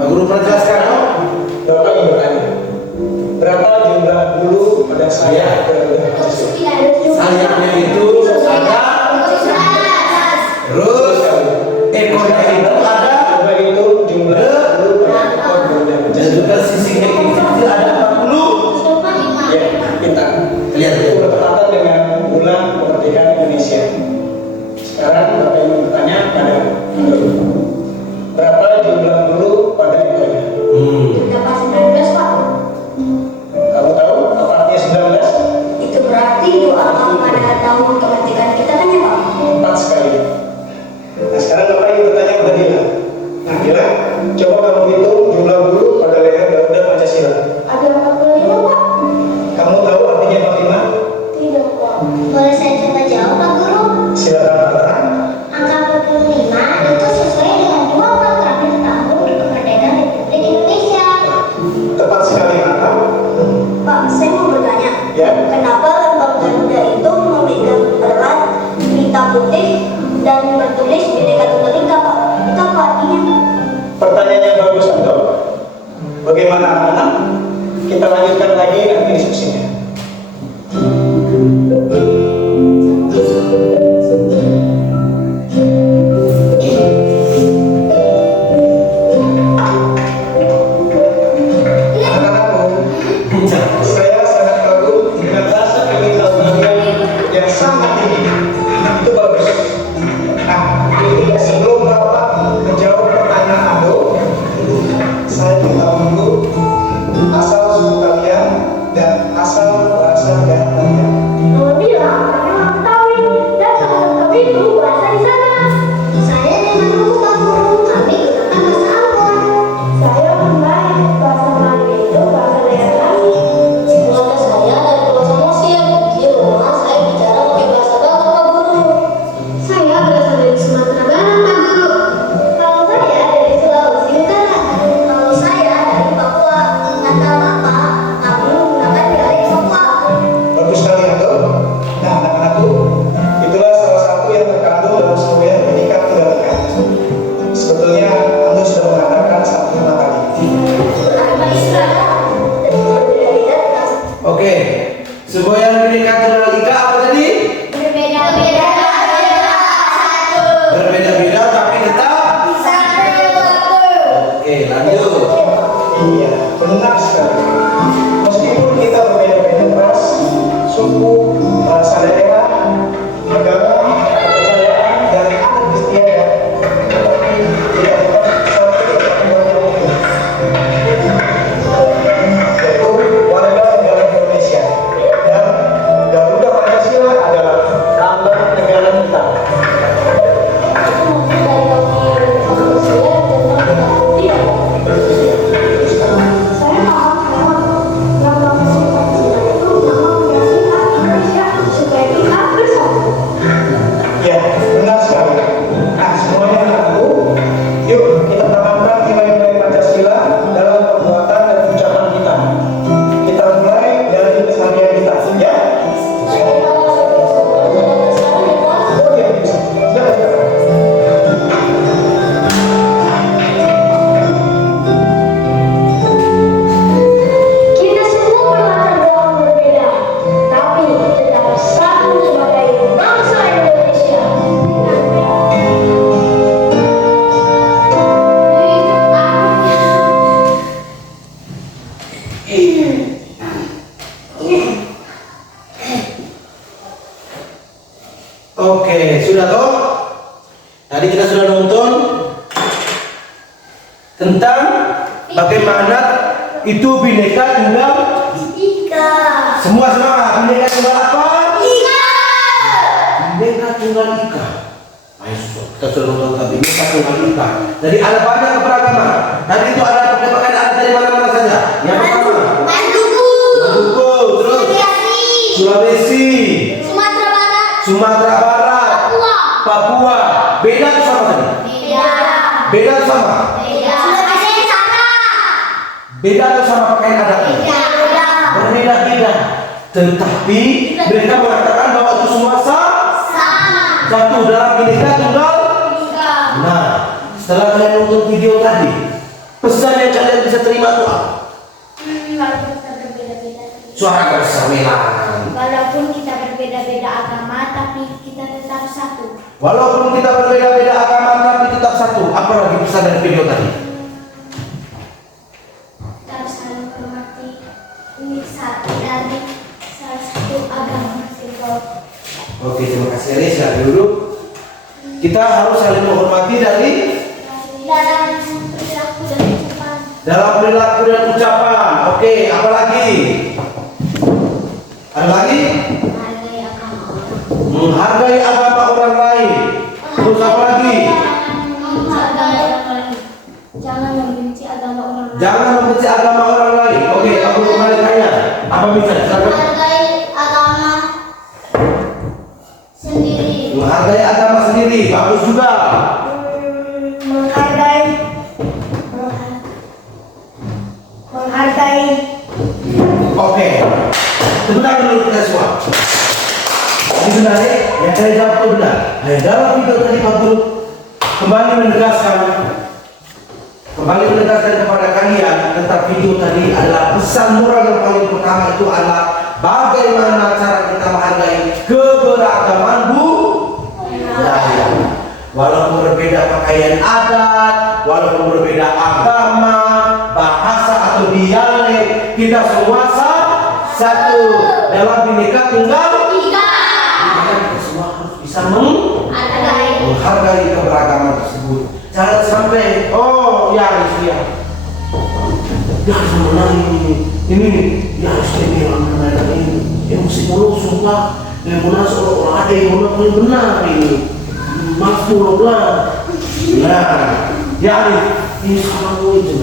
Pak Guru pernah jelaskan, no? Bapak ingin bertanya, berapa jumlah bulu pada sayap Garuda Pancasila? Sayapnya itu ada, terus ekornya itu ada, Coba itu jumlah bulu pada ekor Garuda dan Pancasila. juga sisi kecil ada 40. Ya, kita Lihat itu bertepatan dengan bulan kemerdekaan Indonesia. Sekarang Bapak ingin bertanya pada Anda, berapa jumlah bulu pada ekornya? Dapat 19 Pak. Kamu tahu apa artinya 19? Itu berarti doa pada tahun kemerdekaan kita kan ya Pak? 4 sekali. Nah sekarang Bapak ingin bertanya pada Dila. Nah Dila, coba kamu hitung jumlah bulu pada leher Garuda Pancasila. Ada 45 Pak? Kamu tahu artinya 45? Tidak Pak. Boleh saya coba jawab Pak Guru? Silakan Marta. Angka 45 itu sesuai dengan dua bulan terakhir tahun kemerdekaan Republik Indonesia. Tepat sekali Marta. Pak, saya mau bertanya. Ya. Kenapa lambang Garuda itu memegang erat hitam putih dan bertulis Bhinneka Tunggal Ika Pak? Itu apa artinya? Pertanyaan yang bagus Anto. Bagaimana anak-anak? Kita lanjutkan lagi nanti diskusinya. Anak-anakku, saya sangat kagum dengan rasa ingin tahu kalian yang sangat tinggi. Itu bagus. Nah, ini sebelum Bapak menjawab pertanyaan Ando, saya ingin tahu dulu asal suku kalian dan asal bahasa negara kalian. Mama bilang kami orang Betawi dan bahasa kami dulu bahasa di sana. Saya dengan buku Pak Guru, kami gunakan bahasa Ambon. Saya memulai bahasa Melayu itu bahasa daerah kami. Keluarga saya dari Pulau Samosir. Di rumah saya bicara pakai bahasa Batak Pak Guru. Saya berasal dari Sumatera Barat Pak Guru. Kalau saya dari Sulawesi Utara. Kalau saya dari Papua. Kata Bapak, kami menggunakan dialek Papua. Bagus sekali Ando. Nah, anak-anakku, itulah salah satu yang terkandung dalam semboyan Bhinneka Tunggal Ika. Sebetulnya Ando sudah mengatakan satu nama tadi. Oke, semboyan Bhinneka Tunggal Ika apa tadi? Berbeda-beda tapi tetap. Oke, lanjut. Iya, benar sekali. Meskipun kita berbeda-beda ras, suku, bahasa daerah, agama, kepercayaan, dan adat istiadat, tetapi tidak dapat satu kesatuan yang utuh, yaitu warga negara Indonesia. Dan Garuda Pancasila adalah lambang negara kita. Ya, benar sekali. Nah, semuanya anak-anakku, yuk kita tanamkan nilai-nilai Pancasila dalam perbuatan dan ucapan kita. Kita mulai dari keseharian kita, ya? Oh iya, bisa. Jangan sekarang. Kita semua berlatar belakang berbeda, tapi tetap satu sebagai bangsa Indonesia. Oke, sudah toh? Tadi kita sudah nonton tentang bagaimana itu Bhinneka Tunggal. Ika. Semua semangat. Bhinneka Tunggal apa? Ika. Bhinneka Tunggal Ika. Ayo, kita sudah nonton tentang Bhinneka Tunggal Ika. Jadi ada banyak keberagaman. Tadi itu ada perkembangan ada dari mana-mana saja. Yang pertama, Maluku. Maluku, terus Sulawesi, Sumatera Barat, Papua. Beda atau sama tadi? Beda atau sama? Beda atau sama pakaian adatnya? Berbeda-beda. Tetapi mereka mengatakan bahwa itu semua satu dalam Bhinneka Tunggal. Nah, setelah kalian nonton video tadi, Pesan yang kalian bisa terima itu apa? Walaupun kita berbeda-beda. Suara kebersamaan. Walaupun kita berbeda-beda agama, tapi kita tetap satu. Walaupun kita berbeda-beda agama tapi tetap satu. Apa lagi pesan dari video tadi? Kita harus saling menghormati ini dari salah satu agama. Oke, terima kasih Anis. Silahkan duduk. Kita harus saling menghormati dari Dalam perilaku dan ucapan. dalam perilaku dan ucapan. Oke, apa lagi? Ada lagi? Menghargai agama orang. Menghargai agama orang lain. Terus apa lagi? Menghargai orang lain. Jangan membenci agama orang lain. Jangan membenci agama orang lain. Oke, aku kembali tanya. Apa bisa? Silakan. Menghargai agama sendiri. Menghargai agama sendiri. Bagus juga. Menghargai Oke. Sebentar dulu kita semua. Ini benar ya? Yang saya jawab itu benar. Nah, dalam video tadi Pak Guru kembali menegaskan kepada kalian tentang video tadi adalah pesan moral yang paling pertama itu adalah bagaimana cara kita menghargai keberagaman budaya. Walaupun berbeda pakaian adat, walaupun berbeda agama, bahasa atau dialek, kita semua satu dalam Bhinneka Tunggal Ika. Kita semua harus bisa menghargai keberagaman tersebut. Jangan sampai ya harus menang ini ya harus ini musik mulu sumpah yang benar orang ada yang benar benar ini maaf dulu lah. Nah ya ini sama itu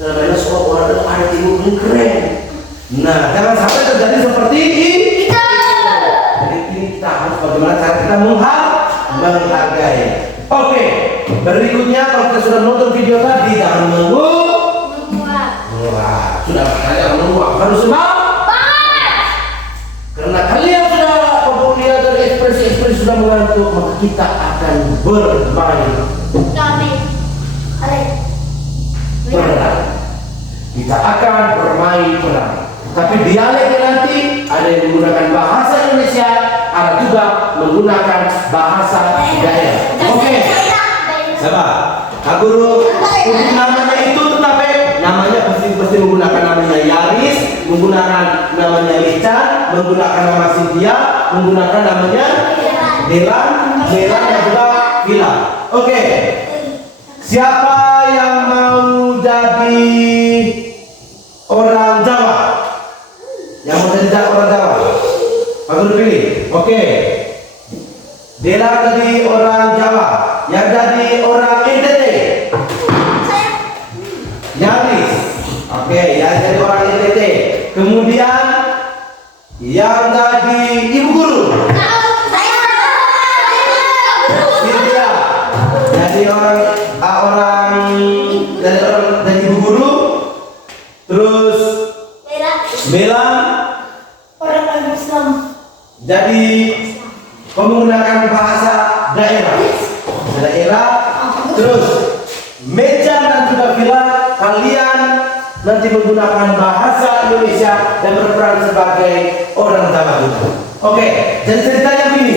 banyak orang ada timur yang keren. Nah jangan sampai terjadi seperti ini. Jadi ini kita harus bagaimana cara kita menghargai. Oke, berikutnya kalau kita sudah nonton video tadi jangan wah, sudah kalian menguap harus karena kalian sudah populer dan ekspresi sudah mengantuk, maka kita akan bermain perang. Kita akan bermain perang. Tapi dialeknya nanti ada yang menggunakan bahasa Indonesia, ada juga menggunakan bahasa daerah. Oke. Sabar. Kak Guru, untuk namanya itu tetapi namanya pasti menggunakan namanya Yaris, menggunakan namanya Lican, menggunakan nama Cynthia, menggunakan namanya Delan dan juga Vila. Oke. Siapa yang mau jadi orang Jawa? Yang mau jadi orang Jawa? Pak Guru pilih. Oke. Dela jadi orang Jawa, yang jadi orang NTT. Yaris. Oke, yang jadi orang NTT. Kemudian yang jadi ibu guru. Cynthia. Jadi jadi ibu guru. Terus Bella orang Islam. jadi menggunakan bahasa daerah. Terus Meja dan juga Vila, kalian nanti menggunakan bahasa Indonesia dan berperan sebagai orang Jawa juga. Oke, jadi ceritanya begini.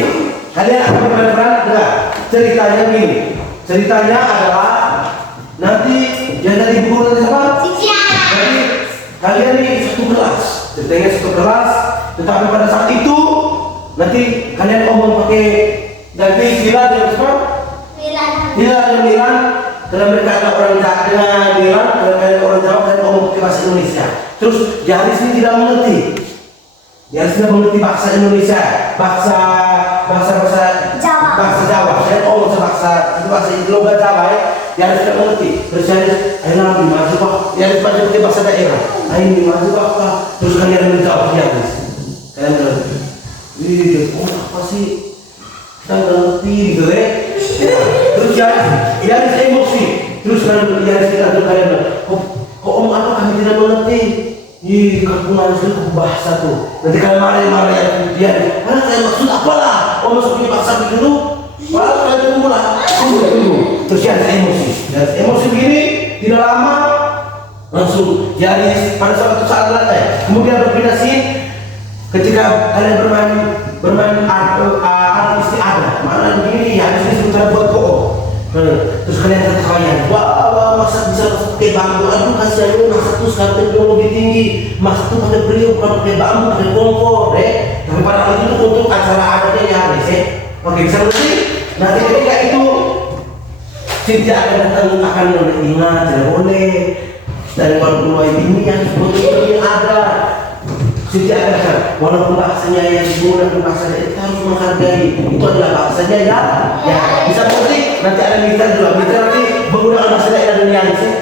Kalian akan berperan dengan ceritanya begini. Ceritanya adalah nanti yang tadi guru nanti apa? Jadi kalian ini satu kelas. Ceritanya satu kelas, tetapi pada saat itu nanti kalian ngomong pakai ganti Vila dan apa? Vila dan Milan. Karena mereka adalah orang Jawa dengan Milan, karena orang Jawa dan ngomong pakai bahasa Indonesia. Terus Yaris ini tidak mengerti. Yaris tidak mengerti bahasa Indonesia, bahasa Jawa. Saya ngomong bahasa logat Jawa ya. Yaris tidak mengerti. Terus Yaris, ayo nabi maju pak. Yaris pakai bahasa daerah. Ayo maju pak. Terus kalian menjawab Yaris. Kalian mengerti. Apa sih? Kita ngerti gitu ya. Terus Yaris emosi. Terus Yaris kita kalian kok om apa kami tidak mengerti? Kamu harus bahasa tuh. Nanti kalian marah ya. Mana saya maksud apalah? Om masuk punya bahasa dulu. Malah kalian tunggu lah, tunggu. Terus ya ada emosi. Dan emosi begini tidak lama langsung jadi pada suatu saat lantai. Kemudian berpindah scene ketika kalian bermain artis ada mana begini habis itu sudah buat kok. Terus kalian tertawa, wah masa bisa pakai bambu, aduh kasihan lu masa tuh sekarang teknologi tinggi, masa tuh pakai beliau bukan pakai bambu, pakai kompor, tapi pada waktu itu untuk acara adatnya ya guys ya. Oke, bisa berarti nanti ketika itu tidak akan datang akan ingat tidak boleh dari walaupun ini yang seperti ini ada tidak ada walaupun bahasanya yang digunakan bahasanya itu harus menghargai itu adalah bahasanya ya bisa berarti nanti ada mitra juga mitra nanti menggunakan bahasa daerah dan yang sih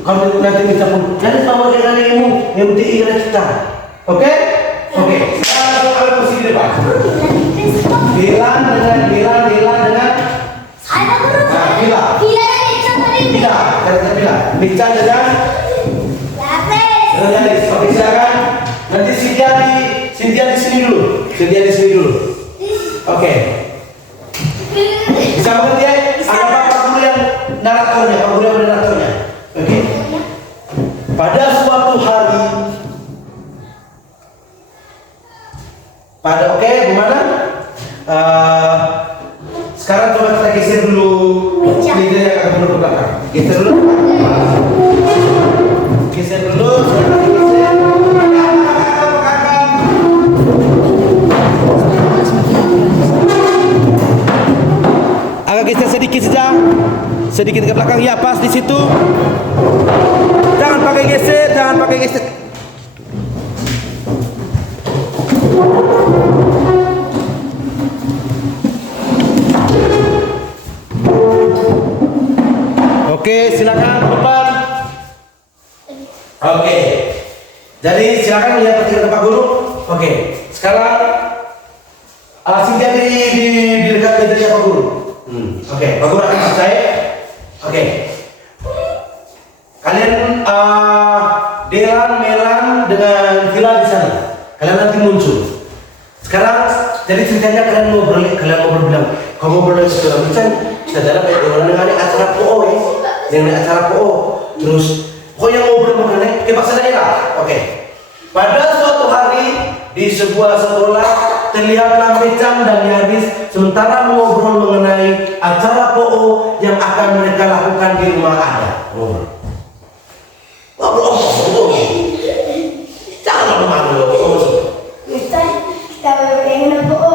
kalau nanti mitra pun jadi sama dengan ilmu yang penting ingat kita oke sekarang soal posisi depan bilang dengan Ada terus. bila kata bila bicara dengan Yaris. Oke silakan. Nanti Cynthia di sini dulu. Oke. Bisa mengerti ya? Apa Pak Guru yang naratornya? Oke. Pada suatu hari. Gimana? Sekarang coba kita geser dulu. Meja yang akan menurut belakang. Geser dulu. Sekarang digeser. Agak geser sedikit saja. Sedikit ke belakang ya, pas di situ. Jangan pakai geser. Oke, silakan depan. Oke. Jadi silakan lihat perhatikan Pak Guru. Oke. Sekarang Cynthia di dekat mejanya Pak Guru. Oke, Pak Guru akan percaya. Oke. Kalian Delan, Melan dengan Vila di sana. Kalian nanti muncul. Sekarang jadi ceritanya kalian mau bilang, kamu boleh segera bicara. Saudara kayak dengan acara PO ya. Dengan acara PO terus yang ngobrol mengenai bahasa daerah. Oke. Pada suatu hari di sebuah sekolah terlihatlah Mecam dan Yaris sementara mengobrol mengenai acara PO yang akan mereka lakukan di rumah ada. Ngobrol. Jangan malu. Kita pengen PO.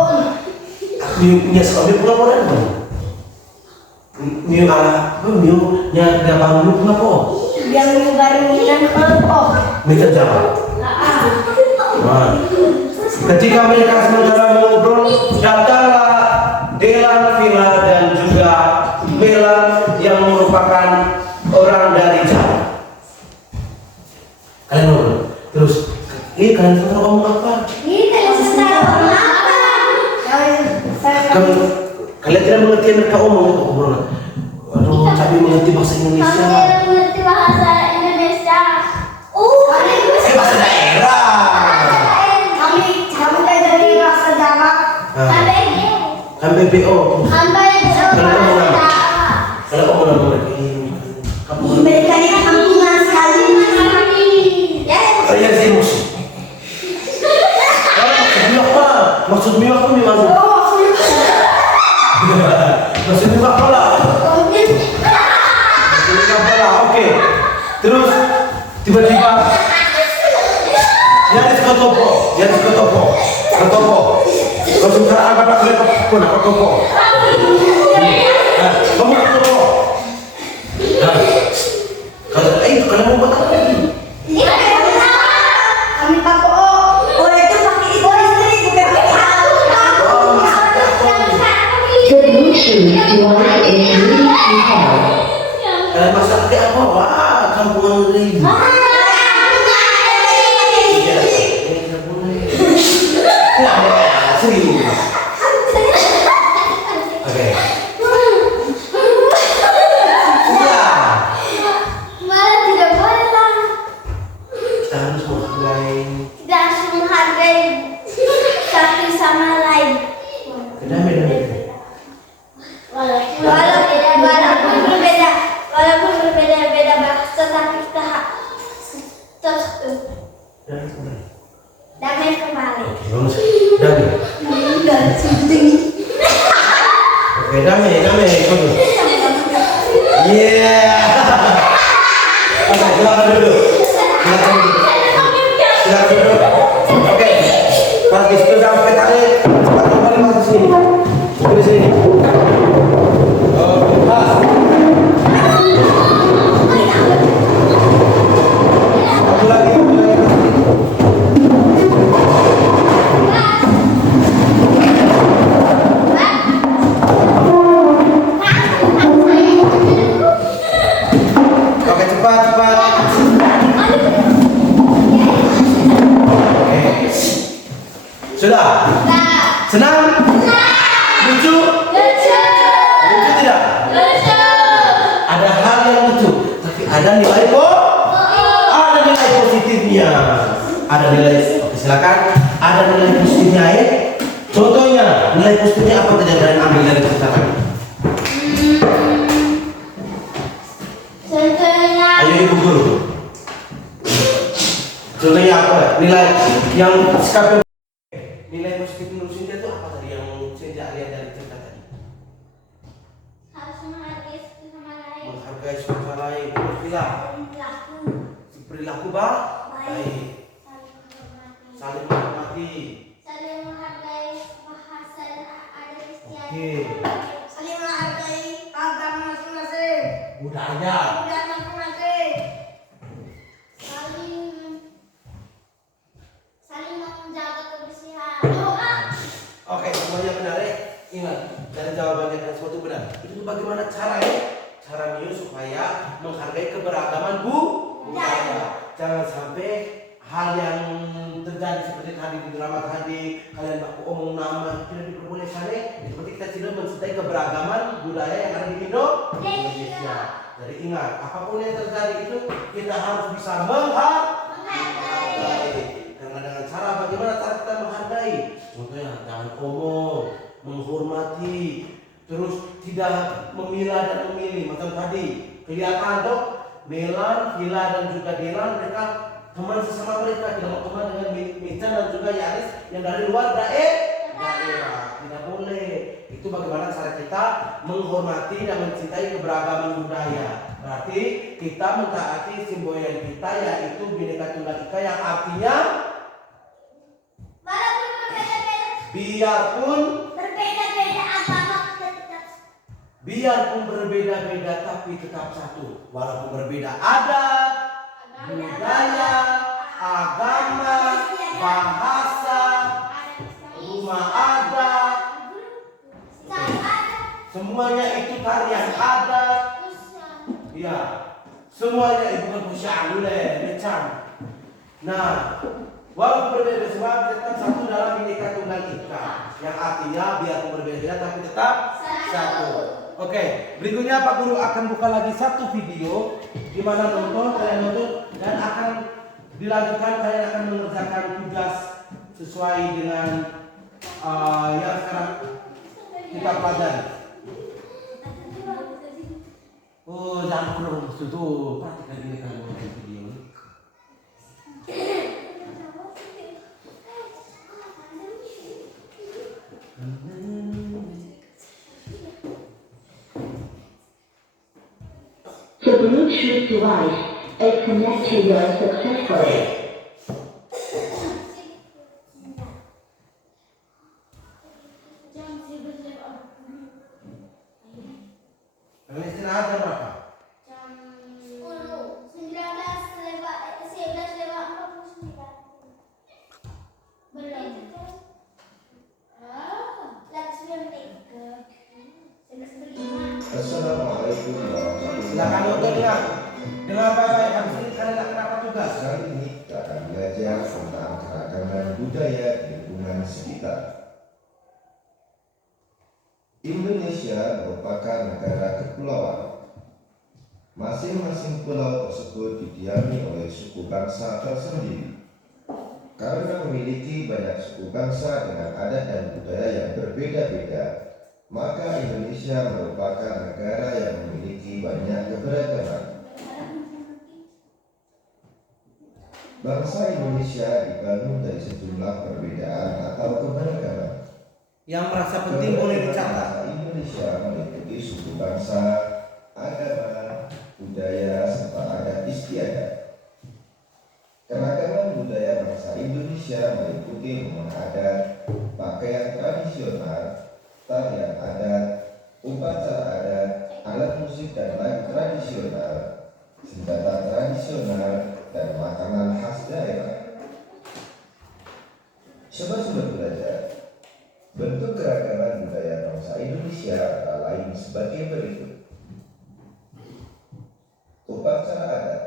Punya sekali pura-pura dong. Miu nya gampang lu kenapa? Yang baru dan kelompok. Mereka jawab. Nah, ketika mereka sementara mengobrol, datanglah Delan, Vila dan juga Melan yang merupakan orang dari Jawa. Kalian ngobrol. Terus, kalian sementara ngomong apa? Kalian sementara ngomong apa? Kalian tidak mengerti yang mereka omong itu obrolan. Waduh, tapi mengerti bahasa Indonesia. Kalian mengerti bahasa Indonesia. Bahasa daerah. Kami dari bahasa Jawa. Kan BPO. Kalau kamu udah mengerti, mereka ini kampungan sekali. kalian emosi. Maksudnya apa? Maksudnya apa lah? Oke. Terus tiba-tiba Yaris ketopo. Langsung cara agak pakai ketopo. Kamu ketopo. Kata itu kalian mau buat apa lagi? Kami pakai orang itu pakai itu listrik bukan pakai The Bluetooth device is ready to pair. Kalian masak kayak apa? Wah, kampungan ini. Serius. Oke. Malah tidak boleh lah. Kita harus menghargai. Tidak harus menghargai satu sama lain. Damai. Stop satu. Damai kembali. Damai. Dan syuting. Oke, damai. Iya. Oke, silakan duduk. Silakan duduk. Oke. Pas di situ sampai tarik, cepat kembali masuk sini. Di sini. Oke, pas. Satu lagi. Oke, cepat. Oke. Sudah? Senang? Lucu? Lucu tidak? Ada hal yang lucu, tapi ada nilai ada nilai positifnya. Ada nilai, oke silakan. Ada nilai positifnya ya. Contohnya, nilai positifnya apa tadi yang kalian ambil dari cerita tadi? Contohnya. Ayo ibu guru. Contohnya apa? Nilai yang sekarang nilai positif menurut Cynthia itu apa tadi yang Cynthia lihat dari cerita tadi? Harus menghargai satu sama lain. Menghargai satu lain. Terus bilang Perilaku. perilaku baik, Saling menghormati. saling menghormati. Saling menghargai bahasa dan adat istiadat. Oke. Saling menghargai agama masing-masing. Budaya. Budaya masing-masing. Saling menjaga kebersihan. Oke, semuanya benar ya. Ingat, dari jawabannya kan semua itu benar. Itu bagaimana caranya? Caranya supaya menghargai keberagaman budaya. Jangan sampai hal yang terjadi seperti tadi di drama tadi, kalian baku omong nama tidak diperbolehkan ya. Seperti kita tidak mencintai keberagaman budaya yang ada di Indonesia. Jadi ingat, apapun yang terjadi itu kita harus bisa menghargai. Karena dengan cara bagaimana cara kita menghargai? Contohnya jangan omong, menghormati, terus tidak memilah dan memilih. Macam tadi kelihatan dok, Melan, Vila dan juga Delan mereka teman sesama mereka, tidak mau teman dengan Michan dan juga Yaris yang dari luar daerah. Tidak boleh. Itu bagaimana cara kita menghormati dan mencintai keberagaman budaya. Berarti kita mentaati semboyan kita yaitu Bhinneka Tunggal Ika yang artinya Biarpun berbeda-beda agama kita tetap. biarpun berbeda-beda tapi tetap satu. Walaupun berbeda adat, budaya, agama, bahasa, rumah adat, semuanya itu tarian adat. Iya, semuanya itu bukan musya'alule, Michan. Nah, walaupun berbeda semua tetap satu dalam Bhinneka Tunggal Ika, yang artinya biarpun berbeda tapi tetap satu. Oke, berikutnya Pak Guru akan buka lagi satu video di mana kalian nonton dan akan dilanjutkan, kalian akan mengerjakan tugas sesuai dengan yang sekarang kita pelajari. Oh, jangan kurang itu praktik lagi nih kamu nonton video ini. The Bluetooth device is connected successfully. Kalian istirahat jam berapa? Jam 10, 11:49. Belum. Lagi 9 menit. 11:45. Assalamualaikum warahmatullahi Silakan nonton ya. Dengan baik-baik habis ini kalian akan dapat tugas. Kali ini kita akan belajar tentang keragaman budaya di lingkungan sekitar. Indonesia merupakan negara kepulauan. Masing-masing pulau tersebut didiami oleh suku bangsa tersendiri. Karena memiliki banyak suku bangsa dengan adat dan budaya yang berbeda-beda, maka Indonesia merupakan negara yang memiliki banyak keberagaman. Bangsa Indonesia dibangun dari sejumlah perbedaan atau keberagaman. Yang merasa penting boleh dicatat. Bangsa Indonesia meliputi suku bangsa, agama, budaya, serta adat istiadat. Keragaman budaya bangsa Indonesia meliputi rumah adat, pakaian tradisional, tarian adat, upacara adat, alat musik dan lagu tradisional, senjata tradisional, dan makanan khas daerah. Sobat-sobat belajar, bentuk keragaman budaya bangsa Indonesia antara lain sebagai berikut. Upacara adat.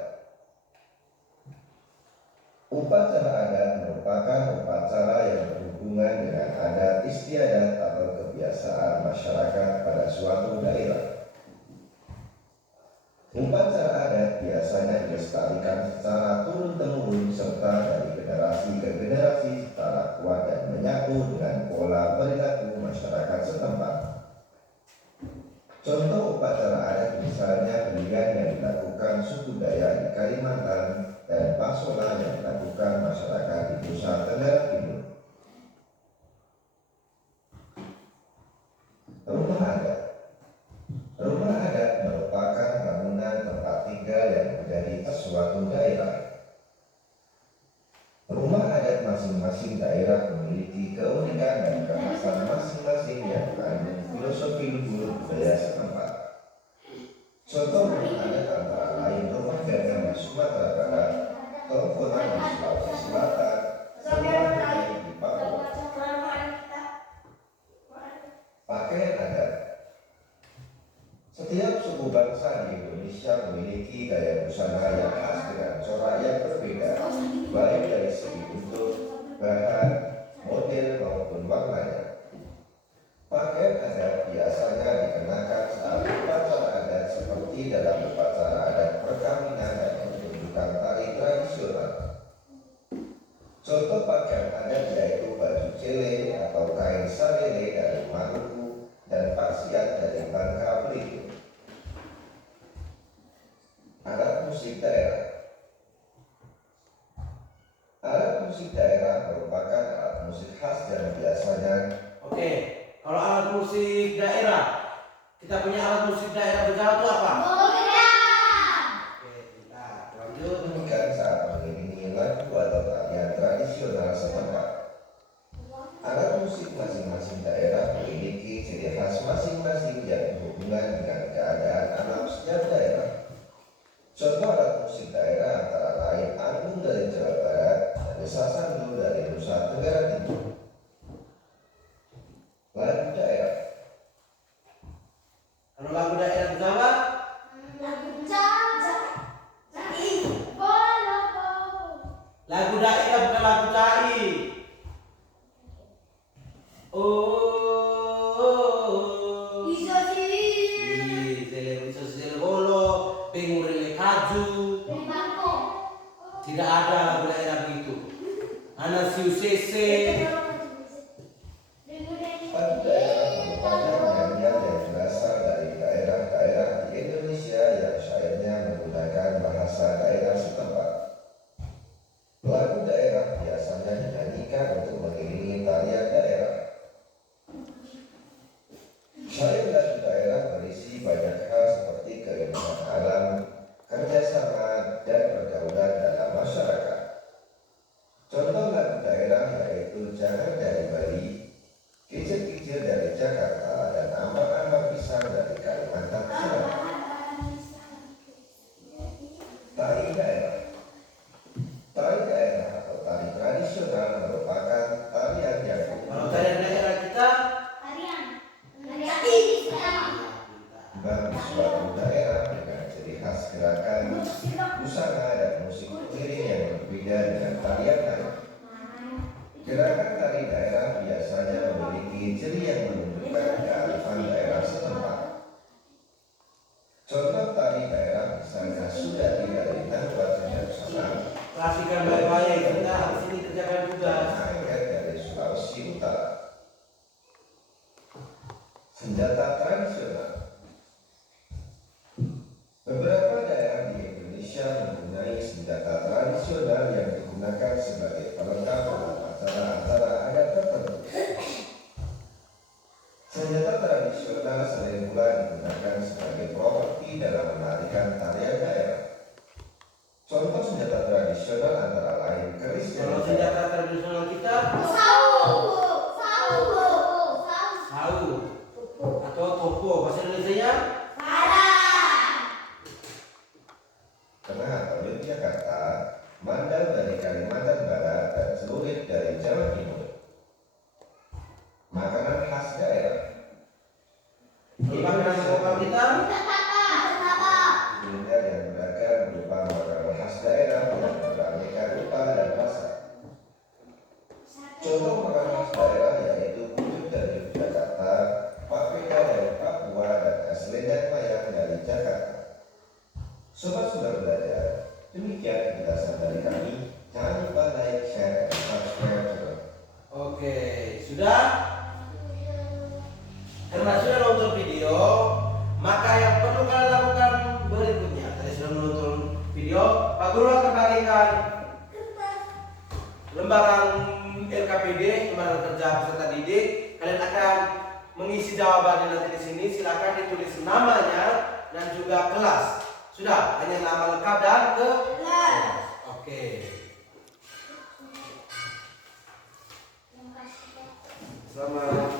Upacara adat merupakan upacara yang berhubungan dengan adat istiadat atau kebiasaan masyarakat pada suatu daerah. Upacara adat biasanya dilestarikan secara turun-temurun serta dari generasi ke generasi secara kuat dan menyatu dengan pola perilaku masyarakat setempat. Contoh upacara adat misalnya pilihan yang dilakukan suku Dayak di Kalimantan dan Pasola yang dilakukan masyarakat di Nusa Tenggara Timur. Rumah adat. Rumah adat merupakan bangunan tempat tinggal yang menjadi suatu daerah. Rumah adat masing-masing daerah memiliki keunikan dan kekhasan masing-masing yang mengandung filosofi luhur budaya setempat. Contoh rumah adat antara lain rumah Ganggang di Sumatera Barat, Tongkonan di Sulawesi Selatan, Semarang di Papua. Pakaian adat. Setiap suku bangsa di Indonesia memiliki gaya busana yang khas dengan corak yang berbeda, baik dari segi bentuk, bahan, model maupun warnanya. Pakaian adat biasanya dikenakan saat upacara adat seperti dalam upacara adat perkawinan dan pertunjukan tari tradisional. Contoh pakaian adat yaitu baju cele atau kain sarele dari Maluku dan pasiat dari Bangka Belitung. Alat musik daerah. Alat musik daerah merupakan alat musik khas dan biasanya. Oke, kalau alat musik daerah, kita punya alat musik daerah Betawi itu apa? Oke, kita lanjut. Demikian saat mengiringi lagu atau tarian tradisional setempat. Alat musik masing-masing daerah memiliki ciri khas masing-masing yang berhubungan dengan keadaan alam setiap daerah. Contoh alat musik daerah antara lain angklung dari Jawa Barat dan sasandu dari Nusa Tenggara Timur. Lagu daerah. Kalau lagu daerah di Jawa, lagu daerah bukan lagu cai. Oh, Sele bolo, pengurele kaju. Tidak ada lagu daerah begitu. Anak siu sese. Lagu daerah merupakan nyanyian yang berasal dari daerah-daerah di Indonesia yang syairnya menggunakan bahasa daerah setempat. Lagu daerah biasanya dinyanyikan untuk mengiringi tarian daerah. Syair lagu daerah berisi banyak hal seperti keindahan alam, kerjasama, dan pergaulan dalam masyarakat. Contoh lagu daerah yaitu mempunyai senjata tradisional yang digunakan sebagai pelengkap dalam acara-acara adat tertentu. Senjata tradisional sering pula digunakan sebagai properti dalam menarikan tarian daerah. Contoh senjata tradisional antara lain keris dan Kalau senjata tradisional kita sahu atau topo, bahasa Indonesia Tengah atau Yogyakarta, Mandau dari Kalimantan Barat, dan Celurit dari Jawa Timur. Makanan khas daerah. makanan lokal kita Kuliner yang beragam berupa makanan khas daerah yang beraneka rupa dan rasa. Contoh makanan khas daerah yaitu pucuk dari Yogyakarta, papeda dari Papua, dan es lendang mayang dari Jakarta. Sobat sudah belajar, demikian penjelasan dari kami. Jangan lupa like, share, dan subscribe juga. Oke, sudah? Karena sudah nonton video, maka yang perlu kalian lakukan berikutnya. Tadi sudah menonton video, Pak Guru akan bagikan lembaran LKPD, lembaran kerja peserta didik. Kalian akan mengisi jawabannya nanti di sini. Silakan ditulis namanya dan juga kelas. Sudah, hanya nama lengkap dan kelas. Oke. Selamat.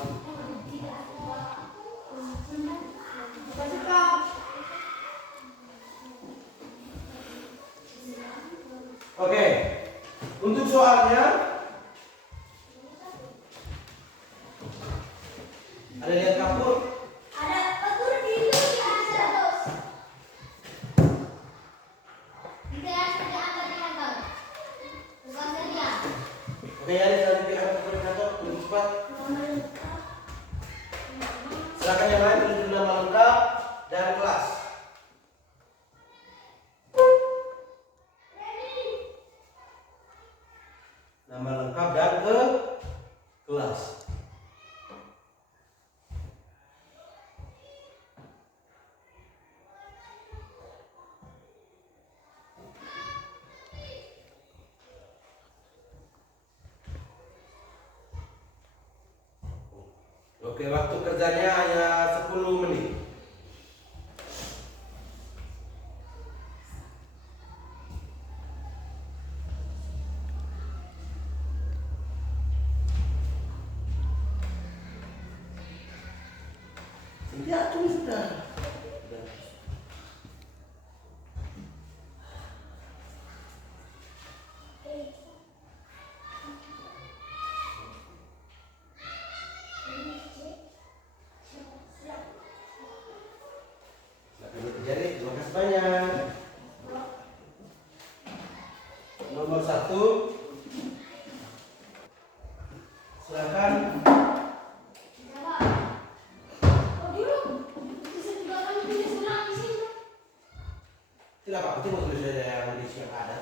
Oke, untuk soalnya ada lihat kapur. Oke, ya, dari pihak koordinator lebih cepat. Silakan yang lain tulis nama lengkap dan kelas. Nama lengkap dan kelas. Oke, waktu kerjanya hanya 10 menit. Ya, tulis sudah. Jadi, terima kasih banyak. Nomor 1, silakan. Tidak apa-apa, itu mau tulis yang di siang ada.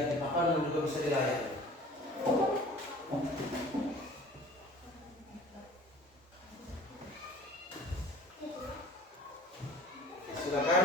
dilihat di papan dan juga bisa dilayani. Silakan.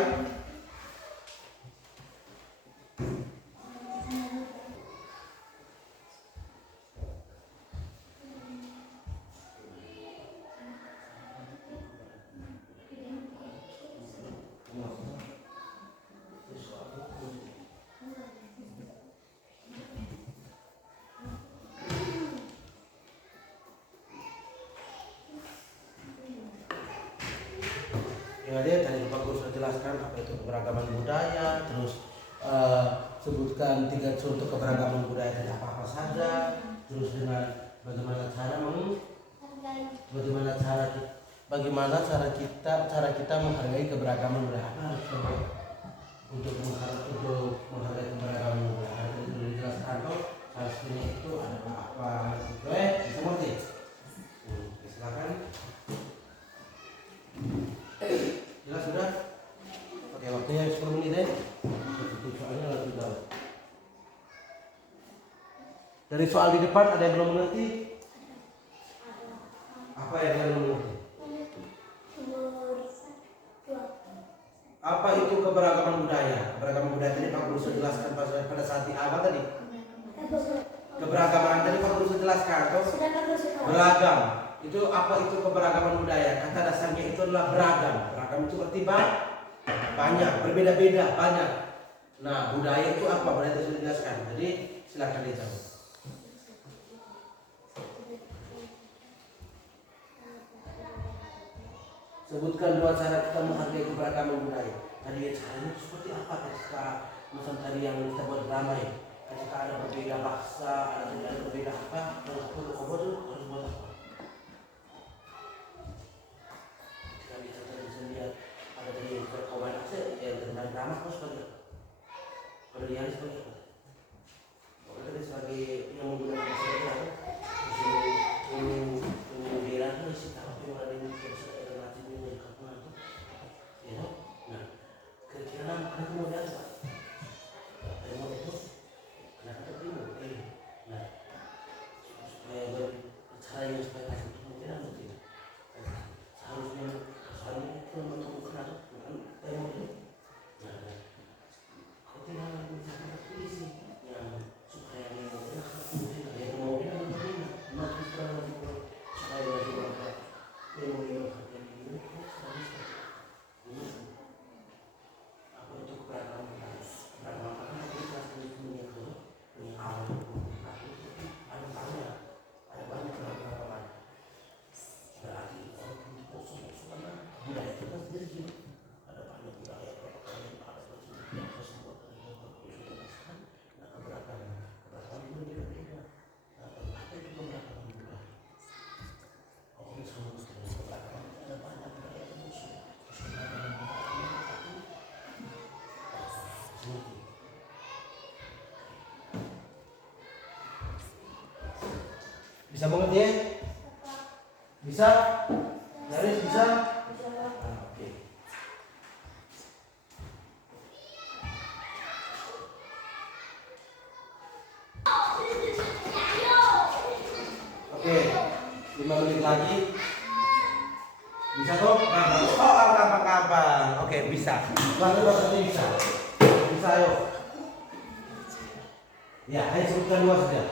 Ya, dia tadi Pak Guru sudah jelaskan apa itu keberagaman budaya, terus sebutkan 3 contoh keberagaman budaya dan apa-apa saja, terus dengan bagaimana cara kita menghargai keberagaman budaya. Apa harus coba untuk menghargai keberagaman budaya? Itu sudah dijelaskan kok. Salah satunya itu ada apa gitu bisa mengerti? Silakan. Jelas sudah? Oke, waktunya 10 menit deh. Soalnya lalu sudah. Dari soal di depan ada yang belum mengerti? Apa yang belum mengerti? Apa itu keberagaman budaya? Keberagaman budaya tadi Pak Guru sudah jelaskan pada saat di awal tadi. Keberagaman tadi Pak Guru sudah jelaskan. Beragam. Itu apa itu keberagaman budaya? Kata dasarnya itu adalah beragam. Beragam itu berarti banyak, berbeda-beda, banyak. Nah, budaya itu apa? Budaya itu sudah dijelaskan. Jadi silakan dijawab. Sebutkan 2 cara kita menghargai keberagaman budaya. Tadi caranya seperti apa ketika misalnya tadi yang kita buat ramai, ketika ada berbeda bangsa, ada berbeda apa, harus buat apa? Bisa lihat ada dari perkawanan aja yang tentang ramah harus sebagai kalau dia sebagai apa? Kalau dia sebagai yang menggunakan bahasa Arab, kemudian harus tahu yang ada di bahasa relatif dengan kapan itu, ya. Nah, kira-kira kenapa kemudian apa? Remo itu kenapa terima? Nah, supaya cara yang supaya kasih kemudian apa tidak? Harusnya itu menemukan atau bukan temu itu. Nah, kau tinggal misalkan polisi yang supaya yang kemudian yang kemudian nanti supaya yang apa itu keberagaman harus keberagaman karena kita punya awal ada banyak keberagaman berarti budaya kita sendiri gini ada banyak budaya ada semua nah keberagaman itu beda-beda. Nah, apa itu keberagaman budaya? Oh, semua keberagaman ada banyak budaya terus keberagaman budaya bisa mengerti ya? Bisa? Garis bisa? Oke. Oke, 5 menit lagi. Bisa toh? Oh, kapan-kapan. Oke, bisa. Bahasa bisa. Bisa ayo. Ya, ayo sebutkan 2 saja.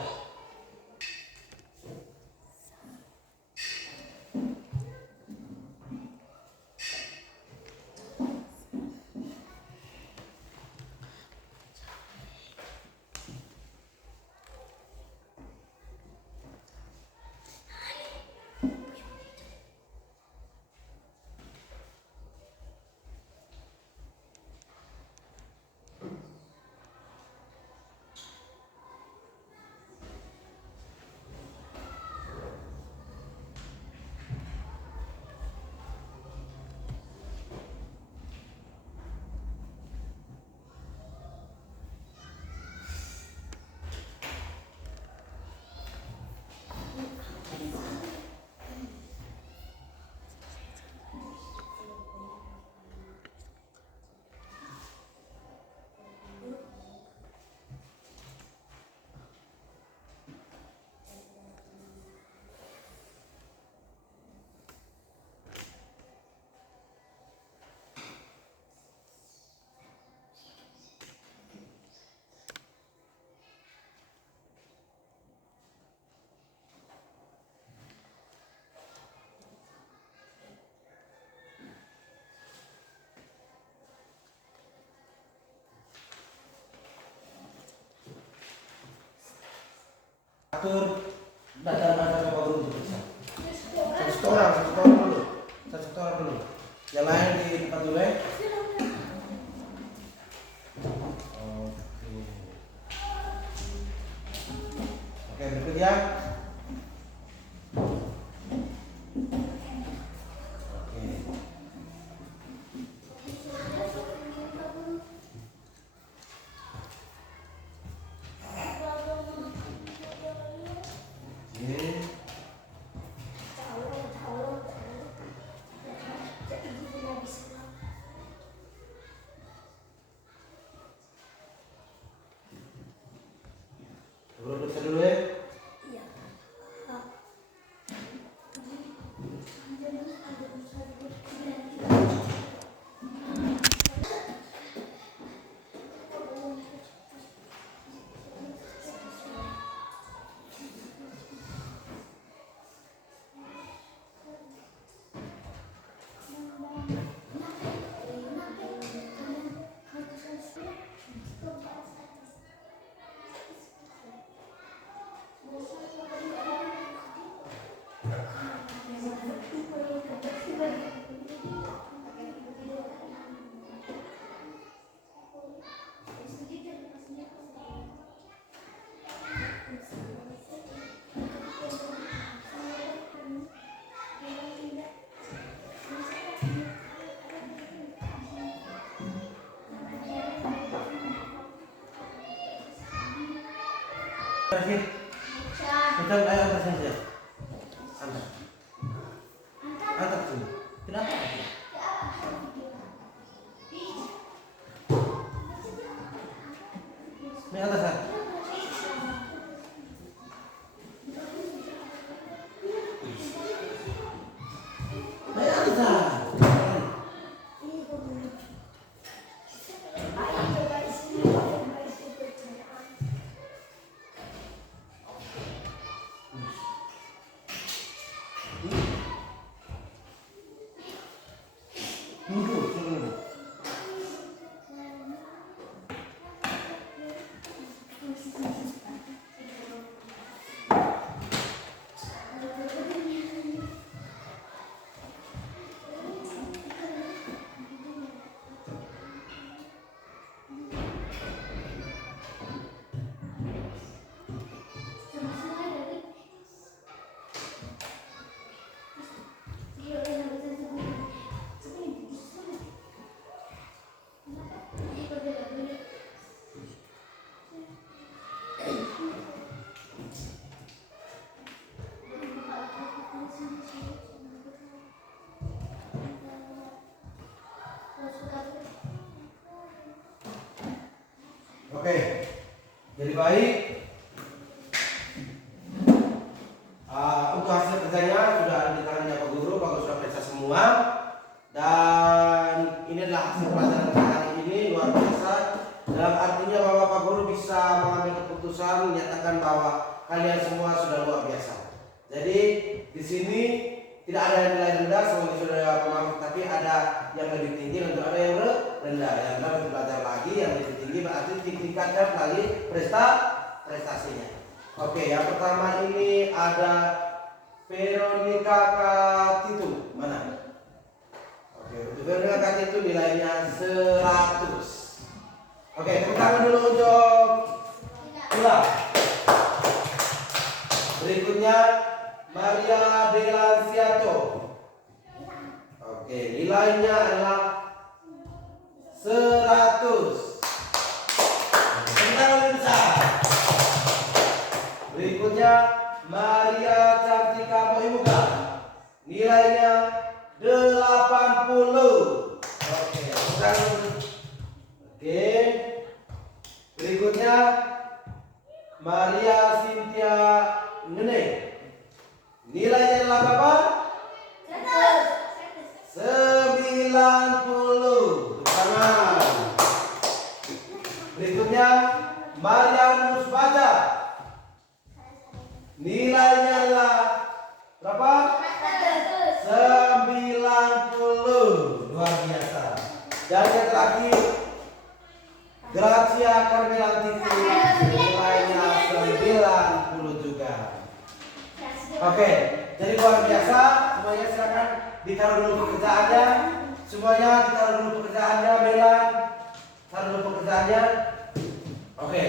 atur data Bapak Guru untuk bisa. Satu orang dulu. Yang lain di tempat dulu ya. Oke, berikutnya. Duduk dulu ya. Kita ayo atas saja. Angkat dulu. Kenapa? Ini atas. Oke, jadi baik. Untuk hasil kerjanya sudah ada di tangannya Pak Guru, Pak Guru sudah periksa semua. Dan ini adalah hasil pelajaran kita hari ini, luar biasa. Dalam artinya bahwa Pak Guru bisa mengambil keputusan menyatakan bahwa kalian semua sudah luar biasa. Jadi di sini tidak ada yang nilai rendah sebagai saudara pemaham, tapi ada yang lebih tinggi dan ada yang rendah. Yang harus belajar lagi, yang lebih tinggi berarti tingkatkan lagi prestasinya. Oke, yang pertama ini ada Veronica Katitu. Mana? Oke, untuk Veronica Katitu nilainya 100. Oke, tepuk tangan dulu untuk Ula. Berikutnya Maria Delansiato. Oke, nilainya adalah 100. Tentang besar. Berikutnya Maria Cantika Moimuka. Nilainya 80. Oke, oke. Berikutnya Maria Cynthia Ngene. Nilainya adalah berapa? 90. Tangan. Berikutnya Mariam Musbaja. Nilainya adalah berapa? 90. Luar biasa. Dan yang terakhir Gracia Carmelanti. Nilainya 90 juga. Oke, jadi luar biasa. Semuanya silakan ditaruh dulu pekerjaannya. Semuanya ditaruh dulu pekerjaannya, Melan. Taruh dulu pekerjaannya. Oke,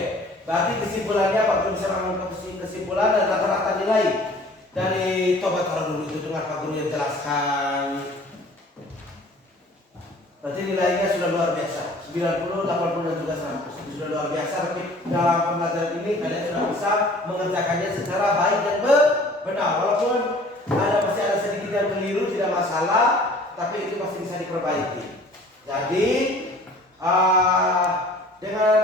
berarti kesimpulannya Pak Guru bisa mengambil kesimpulan dan rata-rata nilai dari coba taruh dulu itu dengar Pak Guru yang jelaskan. Berarti nilainya sudah luar biasa, 90, 80 dan juga 100. Sudah luar biasa, tapi dalam pembelajaran ini kalian sudah bisa mengerjakannya secara baik dan benar. Walaupun masih ada sedikit yang keliru, tidak masalah, tapi itu masih bisa diperbaiki. Jadi dengan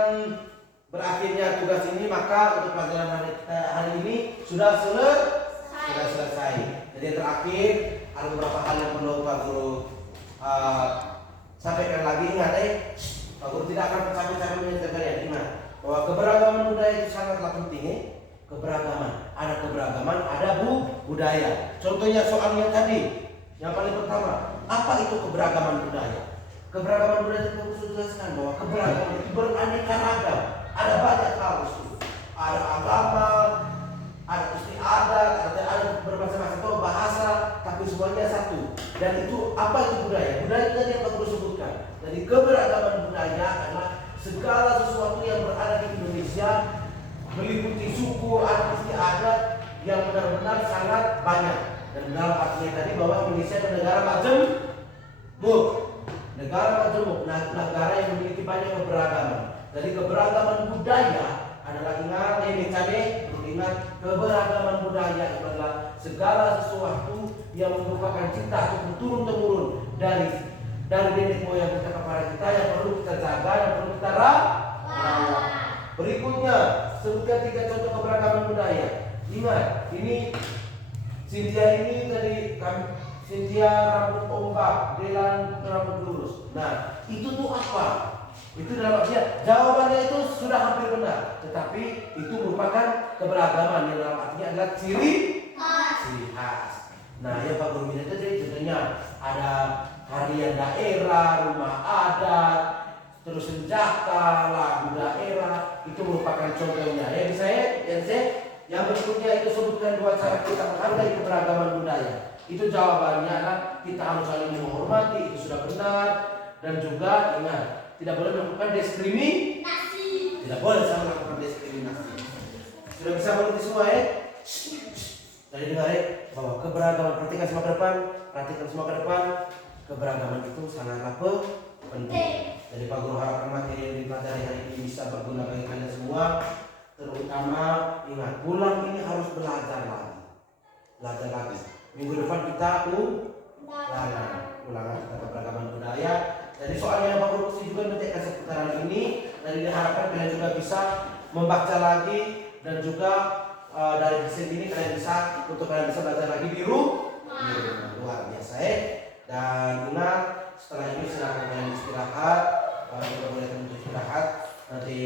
berakhirnya tugas ini, maka untuk pelajaran hari ini sudah selesai. Jadi yang terakhir ada beberapa hal yang perlu Pak Guru sampaikan lagi. Ingat Pak Guru tidak akan capek-capek mengingatkan kalian. Ingat bahwa keberagaman budaya itu sangatlah penting. Keberagaman, ada keberagaman, ada budaya. Contohnya soalnya tadi, yang paling pertama, apa itu keberagaman budaya? Keberagaman budaya itu perlu jelaskan bahwa keberagaman itu beraneka ragam. Ada banyak hal itu. Ada agama, ada istiadat, ada bermacam-macam bahasa, tapi semuanya satu. Dan itu apa itu budaya? Budaya itu tadi yang Pak Guru sebutkan. Jadi keberagaman budaya adalah segala sesuatu yang berada di Indonesia, meliputi suku, istiadat yang benar-benar sangat banyak. Dan dalam artinya tadi bahwa Indonesia adalah negara majemuk. Negara majemuk, negara yang memiliki banyak keberagaman. Jadi keberagaman budaya adalah ingat ingat keberagaman budaya itu adalah segala sesuatu yang merupakan cita atau turun temurun dari nenek moyang kita kepada kita yang perlu kita jaga, yang perlu kita rawat. Berikutnya sebutkan 3 contoh keberagaman budaya. Ingat, ini Cynthia ini tadi Cynthia rambut ombak, Delan rambut lurus. Nah, itu tuh apa? Itu dalam artinya jawabannya itu sudah hampir benar, tetapi itu merupakan keberagaman yang dalam artinya adalah ciri khas. Nah, yang Pak Guru minta tadi contohnya ada harian daerah, rumah adat, terus senjata, lagu daerah, itu merupakan contohnya. Yang berikutnya itu sebutkan 2 cara kita menghargai keberagaman budaya. Itu jawabannya adalah kita harus saling menghormati, itu sudah benar. Dan juga ingat, tidak boleh melakukan diskriminasi. Tidak boleh melakukan diskriminasi. Sudah bisa mengerti semua Jadi dengar bahwa keberagaman, perhatikan semua ke depan, keberagaman itu sangatlah penting. Jadi Pak Guru harapkan materi yang dipelajari hari ini bisa berguna bagi kalian semua. Terutama ingat, pulang ini harus belajar lagi. Minggu depan kita ulangan tentang keberagaman budaya. Jadi soalnya Pak Guru juga mencetak seputaran ini, dan diharapkan kalian juga bisa membaca lagi, dan juga dari hasil ini kalian bisa belajar lagi di rumah. Luar biasa Dan ingat, setelah ini silakan kalian istirahat. Kita boleh untuk istirahat, nanti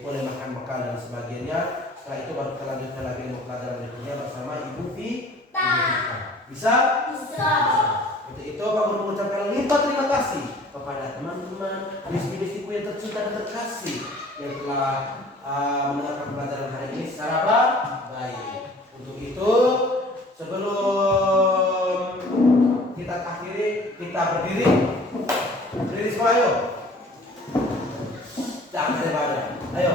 boleh makan bekal dan sebagainya. Setelah itu baru kita lanjutkan lagi untuk pelajaran berikutnya bersama Ibu Vita. Bisa? Untuk itu Pak Guru mengucapkan limpah terima kasih kepada teman-teman bisti-bistiku yang tercinta dan terkasih yang telah mendengarkan pelajaran hari ini secara baik. Untuk itu, sebelum kita akhiri, kita berdiri semua, ayo. Jangan ada badan. Ayo,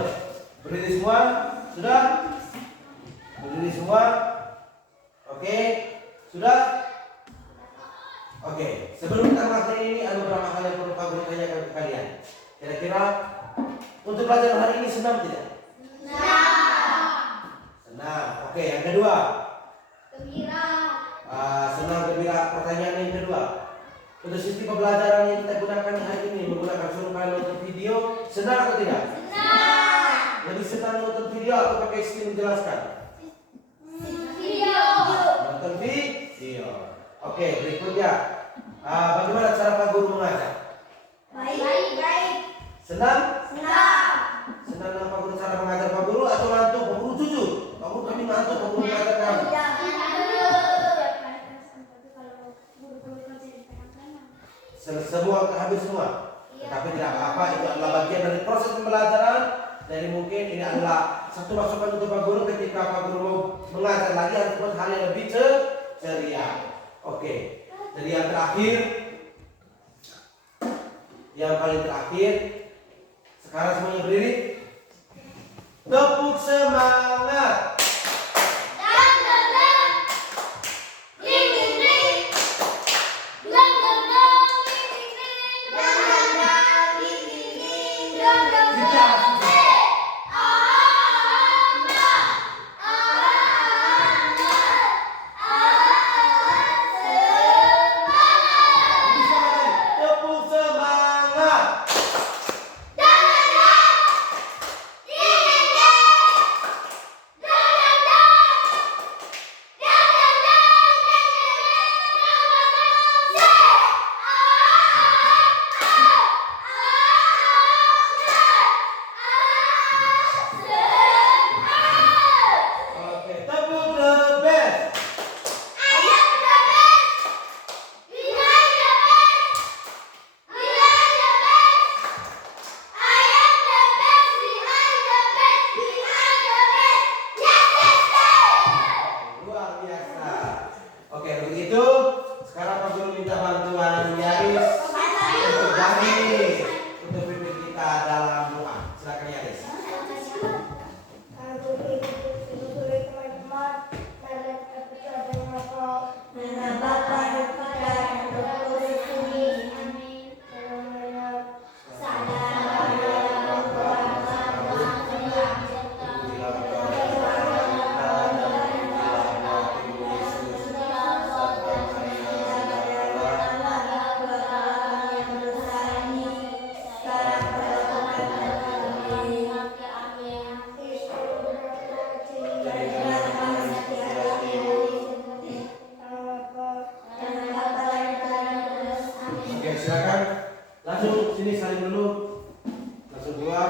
berdiri semua. Sudah? Berdiri semua. Oke, sudah? Oke, sebelum kita mengakhiri ini ada beberapa hal yang perlu Pak Guru tanyakan ke kalian. Kira-kira untuk pelajaran hari ini senang tidak? Senang. Oke, yang kedua. Gembira. Senang, gembira. Pertanyaan yang kedua. Untuk sistem pembelajaran yang kita gunakan hari ini menggunakan suruh kalian nonton video, senang atau tidak? Senang. Lebih senang nonton video atau pakai sistem menjelaskan? Video. Nonton video. Oke, berikutnya. Bagaimana cara Pak Guru mengajar? Baik. Senang? Senang. Senang dengan Pak Guru cara mengajar Pak Guru atau ngantuk? Pak Guru jujur. Pak Guru kami ngantuk, Pak Guru mengajar kami. Semua habis semua. Tetapi tidak apa-apa, itu adalah bagian dari proses pembelajaran. Jadi mungkin ini adalah satu masukan untuk Pak Guru. Guru ketika Pak Guru mau mengajar lagi harus buat hal yang lebih ceria. Oke. Jadi yang terakhir, yang paling terakhir, sekarang semuanya berdiri. Tepuk semangat. Tepuk semangat. Oke, tepuk the best. Luar biasa. Oke, begitu. Sekarang Pak Guru minta bantuan Yaris untuk untuk pimpin kita dalam doa. Silakan Yaris. Oke, silakan. Langsung sini saling dulu. Langsung keluar.